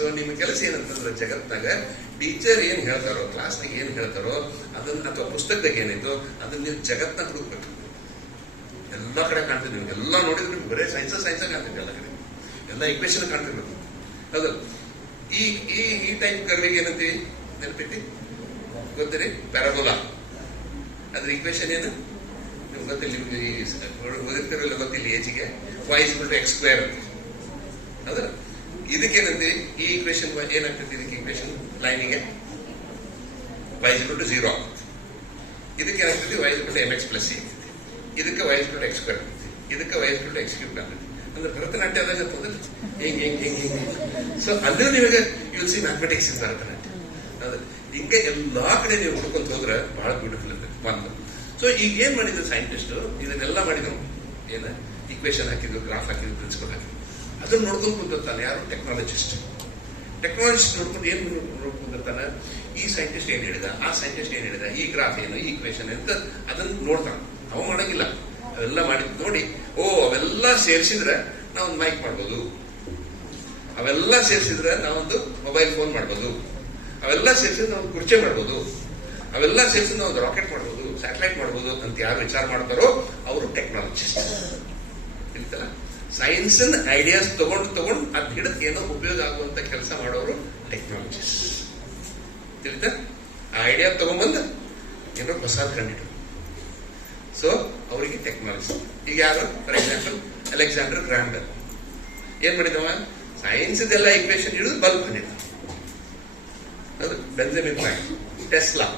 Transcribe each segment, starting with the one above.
So ನಿಮ್ಮ ಕೆಲಸ ಏನಂತಂದ್ರೆ ಜಗತ್ನಾಗ ಟೀಚರ್ ಏನ್ ಹೇಳ್ತಾರೋ, ಕ್ಲಾಸ್ನಾಗ ಏನ್ ಹೇಳ್ತಾರೋ ಅದನ್ನ, ಅಥವಾ ಪುಸ್ತಕದಾಗ ಏನಾಯ್ತು ಅದನ್ನ ನೀವು ಜಗತ್ನಾಗ ಹುಡುಕ್ಬೇಕು. ಎಲ್ಲ ಕಡೆ ಕಾಣ್ತೀವಿ, ನೀವು ಎಲ್ಲ ನೋಡಿದ್ರೆ ನಿಮ್ಗೆ ಬರೀ ಸೈನ್ಸ್ ಕಾಣ್ತೀವಿ, ಎಲ್ಲ ಕಡೆ ಎಲ್ಲ ಇಕ್ವೇಶನ್ ಕಾಣ್ತಿರ್ಬೇಕು. ಹೌದಲ್ಲ? ಈ ಟೈಪ್ ಕರ್ವಿಗೆ ಏನಂತೀವಿ ನೆನಪಿಟ್ಟಿ ಗೊತ್ತಿರಿ? ಪ್ಯಾರಾಬೋಲಾ. ಅದ್ರ ಇಕ್ವೇಶನ್ ಏನು ನಿಮ್ಗೆ ಗೊತ್ತಿಲ್ಲ, ನಿಮ್ಗೆ ಓದಿರ್ತಿರಲ್ಲ ಗೊತ್ತಿಲ್ಲ ಏಜಿಗೆ. y=x² ಅಂತ. ಹೌದಲ್ಲ? ಇದಕ್ಕೇನಂತೀವಿ? ಈ ಇಕ್ವೇಶನ್ ಏನಾಗ್ತದೆ? ಇದಕ್ಕೆ ಇಕ್ವೇಶನ್ ಲೈನಿಗೆ y=0 ಆಗ್ತದೆ. ಇದಕ್ಕೆ ಏನಾಗ್ತದೆ? y=mx+c. ಇದಕ್ಕೆ y=x² ಇದಕ್ಕೆ y=x³ ಆಗ್ತದೆ. ಅಂದ್ರೆ ಭರತನಾಟ್ಯದಾಗ ಅಂತಂದ್ರೆ ಹಿಂಗೆ. ಸೊ ಅಂದ್ರೆ ನಿಮಗೆ you will see mathematics in Bharatanatyam. ಹೌದು, ಹಿಂಗೆ ಎಲ್ಲಾ ಕಡೆ ನೀವು ಹುಡ್ಕೊಂತ ಹೋದ್ರೆ ಬಹಳ ಬ್ಯೂಟಿಫುಲ್ ಇರ್ತದೆ ಒಂದು. ಸೊ ಈಗ ಏನ್ ಮಾಡಿದ್ರು ಸೈಂಟಿಸ್ಟ್? ಇದನ್ನೆಲ್ಲ ಮಾಡಿದ್ರು. ಏನ ಇಕ್ವೇಶನ್ ಹಾಕಿದ್ರು, ಗ್ರಾಫ್ ಹಾಕಿದ್ರು, ಪ್ರಿನ್ಸಿಪಲ್ ಹಾಕಿದ್ರು. ಅದನ್ನ ನೋಡ್ಕೊಂಡು ಕುಂದಿರ್ತಾನೆ ಯಾರು? ಟೆಕ್ನಾಲಜಿಸ್ಟ್ ನೋಡ್ಕೊಂಡು ಏನ್ ನೋಡ್ಕೊಂಡಿರ್ತಾನೆ? ಈ ಸೈಂಟಿಸ್ಟ್ ಏನ್ ಹೇಳಿದ, ಆ ಸೈಂಟಿಸ್ಟ್ ಏನ್ ಹೇಳಿದ, ಈ ಗ್ರಾಫ್ ಏನು, ಈ ಇಕ್ವೇಶನ್ ಅಂತ ಅದನ್ನ ನೋಡ್ತಾನೆ. ಅವ ಮಾಡಂಗಿಲ್ಲ. ಅವೆಲ್ಲ ಮಾಡಿದ್ ನೋಡಿ, ಅವೆಲ್ಲ ಸೇರಿಸಿದ್ರೆ ನಾವೊಂದು ಮೈಕ್ ಮಾಡ್ಬೋದು, ಅವೆಲ್ಲ ಸೇರಿಸಿದ್ರೆ ನಾವೊಂದು ಮೊಬೈಲ್ ಫೋನ್ ಮಾಡ್ಬೋದು, ಅವೆಲ್ಲ ಸೇರಿಸಿದ್ರೆ ನಾವು ಕುರ್ಚಿ ಮಾಡ್ಬೋದು, ಅವೆಲ್ಲ ಸೇರಿಸಿದ್ರೆ ನಾವು ಒಂದು ರಾಕೆಟ್ ಮಾಡ್ಬೋದು, ಸ್ಯಾಟಲೈಟ್ ಮಾಡ್ಬೋದು ಅಂತ ಯಾರು ವಿಚಾರ ಮಾಡ್ತಾರೋ ಅವರು ಟೆಕ್ನಾಲಜಿಸ್ಟ್. ತಿಳಿತಲ್ಲ? ಸೈನ್ಸ್ ಐಡಿಯಾಸ್ ತಗೊಂಡು ಅದ್ ಹಿಡಿದು ಏನೋ ಉಪಯೋಗ ಆಗುವಂತ ಕೆಲಸ ಮಾಡೋರು ಟೆಕ್ನಾಲಜಿಸ್ಟ್. ತಿಳಿತ? ಆ ಐಡಿಯಾ ತಗೊಂಡ್ಬಂದು ಏನೋ ಹೊಸದ್ ಕಂಡಿಡು. ಸೊ ಅವರಿಗೆ ಟೆಕ್ನಾಲಜಿ. ಈಗ ಯಾರು? ಫಾರ್ ಎಕ್ಸಾಂಪಲ್ ಅಲೆಕ್ಸಾಂಡರ್ ಗ್ರಾಹಂ ಬೆಲ್ ಏನ್ ಮಾಡಿದವ? ಸೈನ್ಸ್ ಇದೆಲ್ಲ ಇಕ್ವೇಶನ್ ಹಿಡಿದು ಬಲ್ಬ್ ಕಂಡಿದ್ದ. ಅದು ಬೆಂಜಮಿನ್ ಫ್ರಾಂಕ್ಲಿನ್, ಟೆಸ್ಲಾ,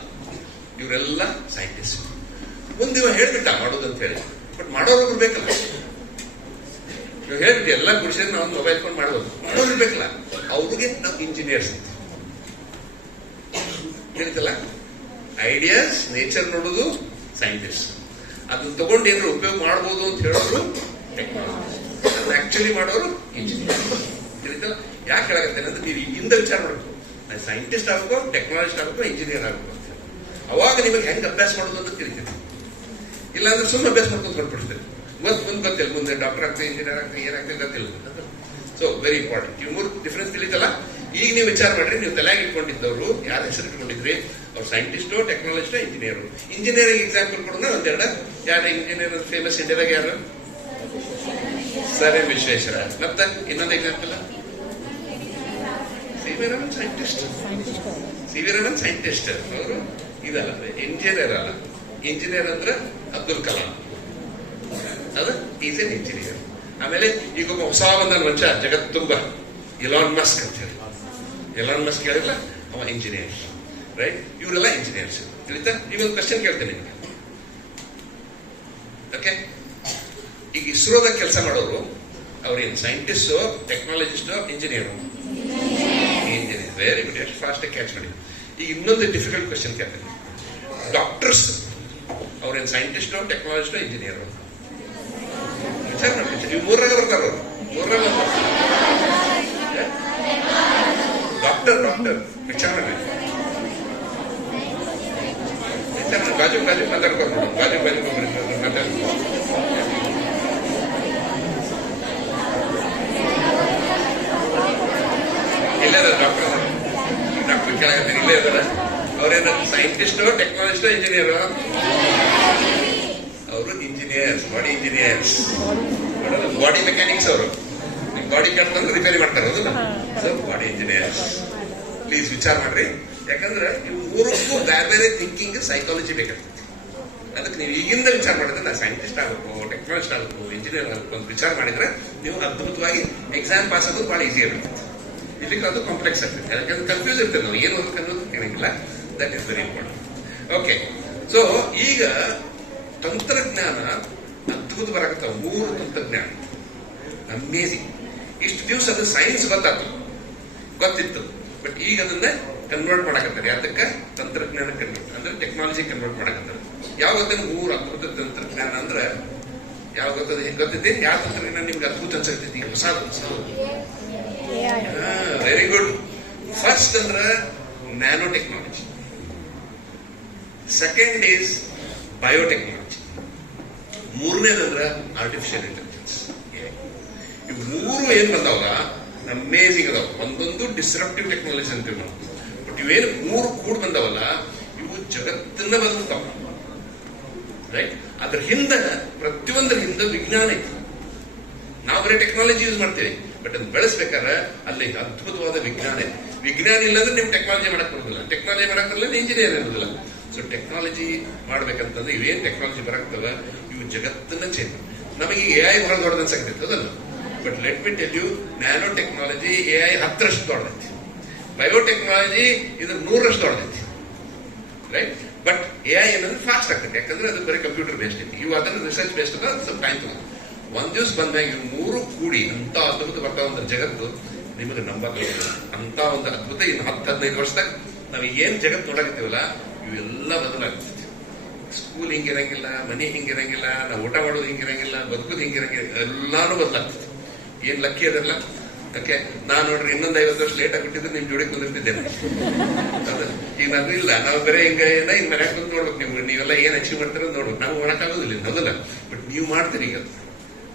ಇವರೆಲ್ಲ ಸೈಂಟಿಸ್ಟ್. ಮುಂದಿವ ಹೇಳ್ಬಿಟ್ಟ ಮಾಡೋದು ಅಂತ ಹೇಳಿ, ಬಟ್ ಮಾಡೋರು ಬೇಕಲ್ಲ. ನೀವು ಹೇಳ್ಬಿಟ್ಟು ಎಲ್ಲ ಕುಡಿಸಿದ್ರೆ ನಾವು ಮೊಬೈಲ್ ಫೋನ್ ಮಾಡ್ಬೋದು, ಮಾಡೋರು ಬೇಕಲ್ಲ. ಅವ್ರಿಗೆ ನಾವು ಇಂಜಿನಿಯರ್ಸ್ ಅಂತ ಹೇಳ್ತಲ್ಲ. ಐಡಿಯಾಸ್, ನೇಚರ್ ನೋಡೋದು ಸೈಂಟಿಸ್ಟ್. ಅದನ್ನ ತಗೊಂಡು ಏನಾದ್ರು ಉಪಯೋಗ ಮಾಡ್ಬೋದು ಅಂತ ಹೇಳೋರು ಟೆಕ್ನಾಲಜಿ. ಅದನ್ನ ಆಕ್ಚುಲಿ ಮಾಡೋರು ಇಂಜಿನಿಯರ್. ತಿಳಿತಲ್ಲ? ಯಾಕೆ ಹೇಳಾಗತ್ತೇನೆ ಅಂದ್ರೆ ನೀವು ಈಗಿಂದ ವಿಚಾರ ಮಾಡಬೇಕು. ನಾನು ಸೈಂಟಿಸ್ಟ್ ಆಗಬೇಕು, ಟೆಕ್ನಾಲಜಿಸ್ಟ್ ಆಗಬೇಕು, ಇಂಜಿನಿಯರ್ ಆಗಬೇಕು ಅಂತ. ಅವಾಗ ನಿಮಗೆ ಹೆಂಗ್ ಅಭ್ಯಾಸ ಮಾಡೋದು ಅಂತ ತಿಳಿತೈತಿ. ಇಲ್ಲಾಂದ್ರೆ ಸುಮ್ಮನೆ ಅಭ್ಯಾಸ ಮಾಡ್ಕೊಂಡು ಹೊರಡ್ಬಿಡ್ತೀರಿ. ಮುಂದೆ ಗೊತ್ತಿಲ್ಲ, ಮುಂದೆ ಡಾಕ್ಟರ್ ಆಗ್ತದೆ, ಇಂಜಿನಿಯರ್ ಆಗ್ತದೆ, ಏನಾಗ್ತದೆ ಗೊತ್ತಿಲ್ಲ. So very important. ಇವ್ ಮೂರು ಡಿಫರೆನ್ಸ್ ತಿಳಿತಲ್ಲ. ಈಗ ನೀವು ವಿಚಾರ ಮಾಡ್ರಿ, ನೀವು ತಲೆಯಾಗಿ ಇಟ್ಕೊಂಡಿದ್ದವರು ಯಾರು ಹೆಸರು ಇಟ್ಕೊಂಡಿದ್ರಿ? ಅವ್ರು ಸೈಂಟಿಸ್ಟೋ, ಟೆಕ್ನಾಲಜಿಸ್ಟೋ, ಇಂಜಿನಿಯರು. ಇಂಜಿನಿಯರಿಂಗ್ ಎಕ್ಸಾಂಪಲ್ ಕೊಡೋಣ ಒಂದೆರಡು. ಯಾರು ಇಂಜಿನಿಯರ್ ಫೇಮಸ್ ಇಂಡಿಯಾದಾಗ? ಯಾರು? Sir M Visvesvaraya. ಮತ್ತೆ ಇನ್ನೊಂದು example C V Raman scientist. ಅವರು ಇದಲ್ಲ, ಇಂಜಿನಿಯರ್ ಅಲ್ಲ. ಇಂಜಿನಿಯರ್ ಅಂದ್ರೆ ಅಬ್ದುಲ್ ಕಲಾಂ. ಅದು ಈಸ್ ಎನ್ ಇಂಜಿನಿಯರ್. ಆಮೇಲೆ ಈಗ ಒಬ್ಬ ಹೊಸ ಬಂದ ಮನುಷ್ಯ ಜಗತ್ ತುಂಬ, ಎಲಾನ್ ಮಸ್ಕ್ ಅಂತ ಹೇಳಿ. ಎಲಾನ್ ಮಸ್ಕ್ ಹೇಳಿಲ್ಲ, ಅವ ಇಂಜಿನಿಯರ್. ರೈಟ್? ಇವರೆಲ್ಲ ಇಂಜಿನಿಯರ್ಸ್. ತಿಳಿತಾ? ನೀವೊಂದು ಕ್ವಶನ್ ಕೇಳ್ತೇನೆ ನಿಮಗೆ. ಓಕೆ, ಈಗ ಇಸ್ರೋದಾಗ ಕೆಲಸ ಮಾಡೋರು ಅವ್ರೇನು ಸೈಂಟಿಸ್ಟೋ, ಟೆಕ್ನಾಲಜಿಸ್ಟೋ, ಇಂಜಿನಿಯರು? ಇಂಜಿನಿಯರ್. Very good. ಎಷ್ಟು ಫಾಸ್ಟ್ ಕ್ಯಾಚ್ ಮಾಡಿ. ಈಗ ಇನ್ನೊಂದು ಡಿಫಿಕಲ್ಟ್ ಕ್ವಶನ್ ಕೇಳ್ತೇನೆ. ಡಾಕ್ಟರ್ಸ್ ಅವ್ರೇನು ಸೈಂಟಿಸ್ಟೋ, ಟೆಕ್ನಾಲಜಿಸ್ಟೋ, ಇಂಜಿನಿಯರು? ವಿಚಾರ ಮಾಡಿ. ನೀವು ಮೂರಾಗ ಬರ್ತಾರ ಅವರು. ಡಾಕ್ಟರ್ ವಿಚಾರ ಮಾಡಿ. ಬಾಜು ಮಾತಾಡ್ಕೊಂಡು ಬಾಜು ಮಾತಾಡ್ಕೊಂಡು ಇಲ್ಲೇ ಡಾಕ್ಟರ್ ಕೇಳಾಕತ್ತೀನಿ. ಇಲ್ಲೇ ಇದಾರ. ಅವ್ರೇನು ಸೈಂಟಿಸ್ಟೋ, ಟೆಕ್ನಾಲಜಿಸ್ಟೋ, ಇಂಜಿನಿಯರು? ಅವರು engineers, body engineers, body mechanics. ಅವರು ಬಾಡಿ ಕೆಟ್ಟಂದ್ರೆ ರಿಪೇರಿ ಮಾಡ್ತಾರೆ. ಹೌದಲ್ಲ? So body engineers. ಪ್ಲೀಸ್ ವಿಚಾರ ಮಾಡ್ರಿ. ಯಾಕಂದ್ರೆ ಇವು ಮೂರಕ್ಕೂ ಬೇರೆ ಬೇರೆ ಥಿಂಕಿಂಗ್, ಸೈಕಾಲಜಿ ಬೇಕಾಗ್ತದೆ. ಅದಕ್ಕೆ ನೀವು ಈಗಿಂದ ವಿಚಾರ ಮಾಡಿದ್ರೆ ನಾ ಸೈಂಟಿಸ್ಟ್ ಆಗಬೇಕು, ಟೆಕ್ನಾಲಜಿಸ್ಟ್ ಆಗಬೇಕು, ಇಂಜಿನಿಯರ್ ಆಗಬೇಕು ಅಂತ ವಿಚಾರ ಮಾಡಿದ್ರೆ ನೀವು ಅದ್ಭುತವಾಗಿ ಎಕ್ಸಾಮ್ ಪಾಸ್ ಆಗೋದು ಬಹಳ ಈಸಿ ಆಗಿರ್ತದೆ. ಇಲ್ಲಿಗೆ ಅದು ಕಾಂಪ್ಲೆಕ್ಸ್ ಆಗ್ತದೆ. ಯಾಕಂದ್ರೆ ಕನ್ಫ್ಯೂಸ್ ಇರ್ತದೆ. ನಾವು ಏನು ಓದಕ್ಕೆ ಅನ್ನೋದು ಕೇಳಂಗಿಲ್ಲ. That is very important. Okay, so ಈಗ ತಂತ್ರಜ್ಞಾನ ಅದ್ಭುತ ಬರಾಕತ್ತಾವ. 3 ತಂತ್ರಜ್ಞಾನ ಅಮೇಜಿಂಗ್. ಇಷ್ಟು ದಿವಸ ಅದು ಸೈನ್ಸ್ ಗೊತ್ತಿತ್ತು, ಬಟ್ ಈಗ ಅದನ್ನ ಕನ್ವರ್ಟ್ ಮಾಡಕತ್ತಾರೆ. ಅದಕ್ಕೆ ತಂತ್ರಜ್ಞಾನ ಕನ್ವರ್ಟ್ ಅಂದ್ರೆ ಟೆಕ್ನಾಲಜಿ ಕನ್ವರ್ಟ್ ಮಾಡಕತ್ತಾರೆ. ಯಾವ ಗೊತ್ತೇನು? 3 ಅದ್ಭುತ ತಂತ್ರಜ್ಞಾನ ಅಂದ್ರೆ ಯಾವ ಗೊತ್ತೈತಿ? ಯಾವ ತಂತ್ರಜ್ಞಾನ ನಿಮ್ಗೆ ಅದ್ಭುತ ಅನ್ಸತೈತಿ? ಹೊಸ. Very good. ಫಸ್ಟ್ ಅಂದ್ರೆ nano technology. Second is biotechnology. ಮೂರನೇದಂದ್ರೆ ಆರ್ಟಿಫಿಷಿಯಲ್ ಇಂಟೆಲಿಜೆನ್ಸ್. ಇವು 3 ಏನ್ ಬಂದವಾಗ ಅಮೇಸಿಂಗ್ ಅದಾವ. ಒಂದೊಂದು ಡಿಸ್ರಪ್ಟಿವ್ ಟೆಕ್ನಾಲಜಿ ಅಂತೀವಿ ನಾವು. ಬಟ್ ಇವೇನು 3 ಕೂಡ್ ಬಂದವಲ್ಲ, ಇವು ಜಗತ್ತನ್ನ ಬದಲಾಗ್ತಾವ. ರೈಟ್? ಅದ್ರ ಹಿಂದ, ಪ್ರತಿಯೊಂದರ ಹಿಂದ ವಿಜ್ಞಾನ ಐತಿ. ನಾವು ಬರೀ ಟೆಕ್ನಾಲಜಿ ಯೂಸ್ ಮಾಡ್ತೇವೆ, ಬಟ್ ಅದನ್ನ ಬೆಳೆಸ್ಬೇಕಾದ್ರೆ ಅಲ್ಲಿ ಅದ್ಭುತವಾದ ವಿಜ್ಞಾನ ಇದೆ. ವಿಜ್ಞಾನ ಇಲ್ಲದ್ರೆ ನಿಮ್ಗೆ ಟೆಕ್ನಾಲಜಿ ಮಾಡಕ್ ಬರೋದಿಲ್ಲ, ಟೆಕ್ನಾಲಜಿ ಮಾಡಕ್ ಬರಲ್ಲ, ಇಂಜಿನಿಯರ್ ಇರೋದಿಲ್ಲ. ಸೊ ಟೆಕ್ನಾಲಜಿ ಮಾಡ್ಬೇಕಂತಂದ್ರೆ ಇವೇನ್ ಟೆಕ್ನಾಲಜಿ ಬರಾಕ್ತವ, ಇವು ಜಗತ್ತನ್ನ ಚೇಂಜ್. ನಮಗೆ AI ಬಹಳ ದೊಡ್ಡದನ್ನ ಸಾಕ್ತೈತೆ, ಅದಲ್ಲ? But let me tell you, nano technology AI 10ರಷ್ಟು ದೊಡ್ಡದೈತಿ. ಬಯೋಟೆಕ್ನಾಲಜಿ ಇದ್ರ 100ರಷ್ಟು ದೊಡ್ಡದೈತಿ. ರೈಟ್? ಬಟ್ AI ಏನಂದ್ರೆ ಫಾಸ್ಟ್ ಆಗ್ತೈತೆ, ಯಾಕಂದ್ರೆ ಅದು ಬರೀ ಕಂಪ್ಯೂಟರ್ ಬೇಸ್ಡ್ ಐತಿ. ಇವು ಅದನ್ನ ರಿಸರ್ಚ್ ಬೇಸ್ಡ್ ಅದ, ಸ್ವಲ್ಪ ಟೈಮ್ ತಗೋದು. ಒಂದ್ ದಿವಸ ಬಂದಾಗ ಇವು 3 ಕೂಡಿ ಅಂತ ಅದ್ಭುತ ಬರ್ತಾವ ಅಂದ್ರೆ ಜಗತ್ತು ನಿಮಗೆ ನಂಬಕ್ಕಾಗಲ್ಲ. ಅಂತ ಒಂದು ಅದ್ಭುತ ಇನ್ನು 10-15 ವರ್ಷದಾಗ ನಾವು ಏನ್ ಜಗತ್ತು ನೋಡಕತ್ತೀವಲ್ಲ, ಇವೆಲ್ಲ ಬದಲಾಗ್ತೈತಿ. ಸ್ಕೂಲ್ ಹಿಂಗಿರಂಗಿಲ್ಲ, ಮನಿ ಹಿಂಗಿರಂಗಿಲ್ಲ, ನಾವು ಊಟ ಮಾಡೋದು ಹಿಂಗಿರಂಗಿಲ್ಲ, ಬದುಕೋದು ಹಿಂಗಿರಂಗಿಲ್ಲ, ಎಲ್ಲಾನು ಬದಲಾಗ್ತೈತಿ. ಏನ್ ಲಕ್ಕಿ ಅದಲ್ಲ. ಓಕೆ, ನಾನ್ ನೋಡ್ರಿ ಇನ್ನೊಂದು 50 ವರ್ಷ ಲೇಟ್ ಆಗಿಬಿಟ್ಟಿದ್ರೆ ನಿಮ್ ಜೋಡಿ ಕುಂದಿರ್ತಿದ್ದೇನೆ. ಈಗ ನಾನು ಇಲ್ಲ, ನಾವು ಬೇರೆ ಹಿಂಗ ಮನ್ಯಾಗ ಕುಂತ ನೋಡ್ಬೇಕು. ನೀವೆಲ್ಲ ಏನ್ ಅಚೀವ್ ಮಾಡ್ತೀರ ನೋಡ್ಬೇಕು. ನಾವು ಮಾಡಕ್ಕಾಗೋದಿಲ್ಲ, ಹೌದಲ್ಲ? ಬಟ್ ನೀವು ಮಾಡ್ತೀರಿ. ಈಗ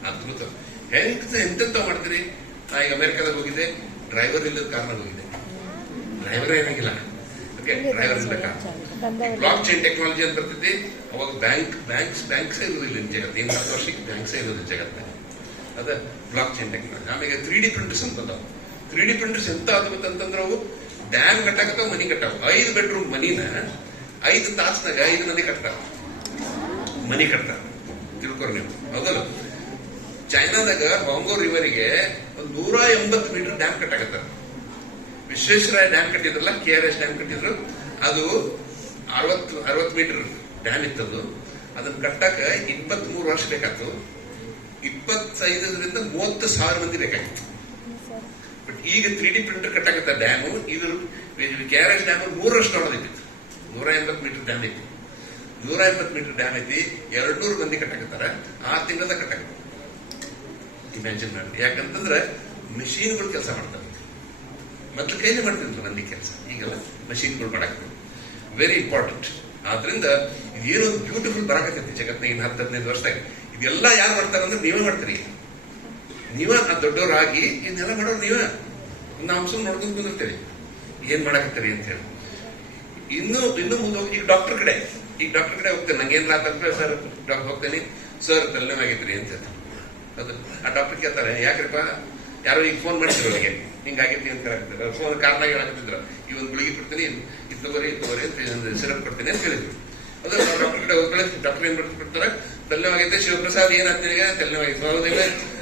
ಅದ್ಭುತ ಎಂತೆಂತ ಮಾಡ್ತೀರಿ. ನಾ ಈಗ ಅಮೆರಿಕಾದಾಗ ಹೋಗಿದ್ದೆ, ಡ್ರೈವರ್ ಇಲ್ಲದ ಕಾರ್ನಾಗ ಹೋಗಿದ್ದೆ. ಡ್ರೈವರ್ ಏನಾಗಿಲ್ಲ. ಓಕೆ, ಡ್ರೈವರ್ ಇಲ್ಲ ಕಾರ್. ಬ್ಲಾಕ್ ಚೈನ್ ಟೆಕ್ನಾಲಜಿ ಅಂತ ಬರ್ತೈತಿ. ಅವಾಗ ಬ್ಯಾಂಕ್ಸೇ ಇರೋದಿಲ್ಲ ಜಗತ್ತು. 10 ವರ್ಷಕ್ಕೆ ಬ್ಯಾಂಕ್ಸೇ ಇರೋದಿಲ್ಲ ಜಗತ್ತ. ಅದ ಬ್ಲಾಕ್ ಚೈನ್ ಟೆಕ್ನಾಲಜಿ. ಆಮೇಲೆ 3D ಪ್ರಿಂಟರ್ಸ್ ಅಂತ ಬಂದಾವ. 3D ಪ್ರಿಂಟರ್ಸ್ ಎಂತ ಅದ್ಭುತ ಅಂತಂದ್ರೆ ಅವು ಡ್ಯಾಮ್ ಕಟ್ಟಾಕತ್ತಾವ, ಮನಿ ಕಟ್ಟಾವ. 5 ಬೆಡ್ರೂಮ್ ಮನಿನ 5 ತಾಸ್ನಾಗ 5 ಮಂದಿ ಕಟ್ತಾವ, ಮನಿ ಕಟ್ತಾರ. ತಿಳ್ಕೊರ್ ನೀವು, ಹೌದಲ್ಲ? ಚೈನಾದಾಗ ಬಾಂಗೋ ರಿವರಿಗೆ 180 ಮೀಟರ್ ಡ್ಯಾಮ್ ಕಟ್ಟಾಕತ್ತಾರ. ವಿಶ್ವೇಶ್ವರಯ್ಯ ಡ್ಯಾಮ್ ಕಟ್ಟಿದ್ರಲ್ಲ, KRS ಡ್ಯಾಮ್ ಕಟ್ಟಿದ್ರು. ಅದು 60 ಮೀಟರ್ ಡ್ಯಾಮ್ ಇತ್ತದು. ಅದನ್ನ ಕಟ್ಟಕ್ಕೆ 23 ವರ್ಷ ಬೇಕಾಯ್ತು. 25ರಿಂದ 30,000 ಮಂದಿ ಬೇಕಾಗಿತ್ತು. ಬಟ್ ಈಗ 3D ಪ್ರಿಂಟರ್ ಕಟ್ಟಾಕತ್ತ ಡ್ಯಾಮು. ಇದು KRS ಡ್ಯಾಮ್ 3ರಷ್ಟು ದೊಡ್ಡದಿತ್ತು. 180 ಮೀಟರ್ ಡ್ಯಾಮ್ ಐತಿ. 180 ಮೀಟರ್ ಡ್ಯಾಮ್ ಐತಿ. 200 ಮಂದಿ ಕಟ್ಟಾಕತ್ತಾರ. 6 ತಿಂಗಳದಾಗ ಕಟ್ಟಾಕತ್ತ. ಇಮ್ಯಾಜಿನ್ ಮಾಡಿ. ಯಾಕಂತಂದ್ರೆ ಮೆಷಿನ್ಗಳು ಕೆಲಸ ಮಾಡ್ತಾರೆ. ಮೊದಲು ಕೈಲೇ ಮಾಡ್ತಿದ್ರು ಮಂದಿ ಕೆಲಸ, ಈಗೆಲ್ಲ ಮಷೀನ್ಗಳು ಮಾಡಾಕ್ತವೆ. Very important. ಆದ್ರಿಂದ ಇದೇನೋ ಬ್ಯೂಟಿಫುಲ್ ಬರಾಕತ್ತೈತಿ ಜಗತ್ತಿನ 10-15 ವರ್ಷದಾಗ. ಇದೆಲ್ಲ ಯಾರು ಮಾಡ್ತಾರ ಅಂದ್ರೆ ನೀವೇ ಮಾಡ್ತೀರಿ. ನೀವ ದೊಡ್ಡವರಾಗಿ ಇದನ್ನೆಲ್ಲ ಮಾಡೋರು ನೀವೇ. ನಾವು ಸುಮ್ಮನೆ ನೋಡ್ಕೊಂಡು ಕುಂದಿರ್ತೇವೆ ಏನ್ ಮಾಡಾಕತ್ತೀರಿ ಅಂತ ಹೇಳಿ. ಇನ್ನು ಮುಂದೆ ಹೋಗಿ ಈಗ ಡಾಕ್ಟರ್ ಕಡೆ ಹೋಗ್ತೇನೆ. ನಂಗೆ ಏನ್ ಆತಂದ್ರೆ ಸರ್ ಡಾಕ್ಟರ್ ಹೋಗ್ತೇನೆ, ಸರ್ ತಲೆನೋವಾಗಿದ್ರಿ ಅಂತ. ಅದು ಆ ಡಾಕ್ಟರ್ ಕೇಳ್ತಾರೆ, ಯಾಕ್ರಿಪ್ಪ ಯಾರೋ ಈಗ ಫೋನ್ ಮಾಡಿದ್ರು ಅವರಿಗೆ ಹಿಂಗಾಗೈತಿ ಅಂತ ಹೇಳಾಕ್ತಿದ್ರು. ಫೋನ್ ಕಾರ್ನಾಗ ಹೇಳಾಕ್ತಿದ್ರು, ಈ ಒಂದು ಗುಳಿಗೆ ಕೊಡ್ತೀನಿ, ಇದು ತಗೋರಿ ಅಂತ ಸಿರಪ್ ಕೊಡ್ತೀನಿ ಅಂತ ಹೇಳಿದ್ರು. ಅದು ಡಾಕ್ಟರ್ ಕಡೆ ಹೋಗ್ಕೊಳ್ಳಿ. ಡಾಕ್ಟರ್ ಏನ್ ಬರ್ತಾರೆ, ತಲೆನೋವಾಗೈತೆ ಶಿವಪ್ರಸಾದ್ ಏನಾಗ್ತಿದೆ, ತಲೆನೋವಾಗಿತ್ತು ಹೌದಿಲ್ಲ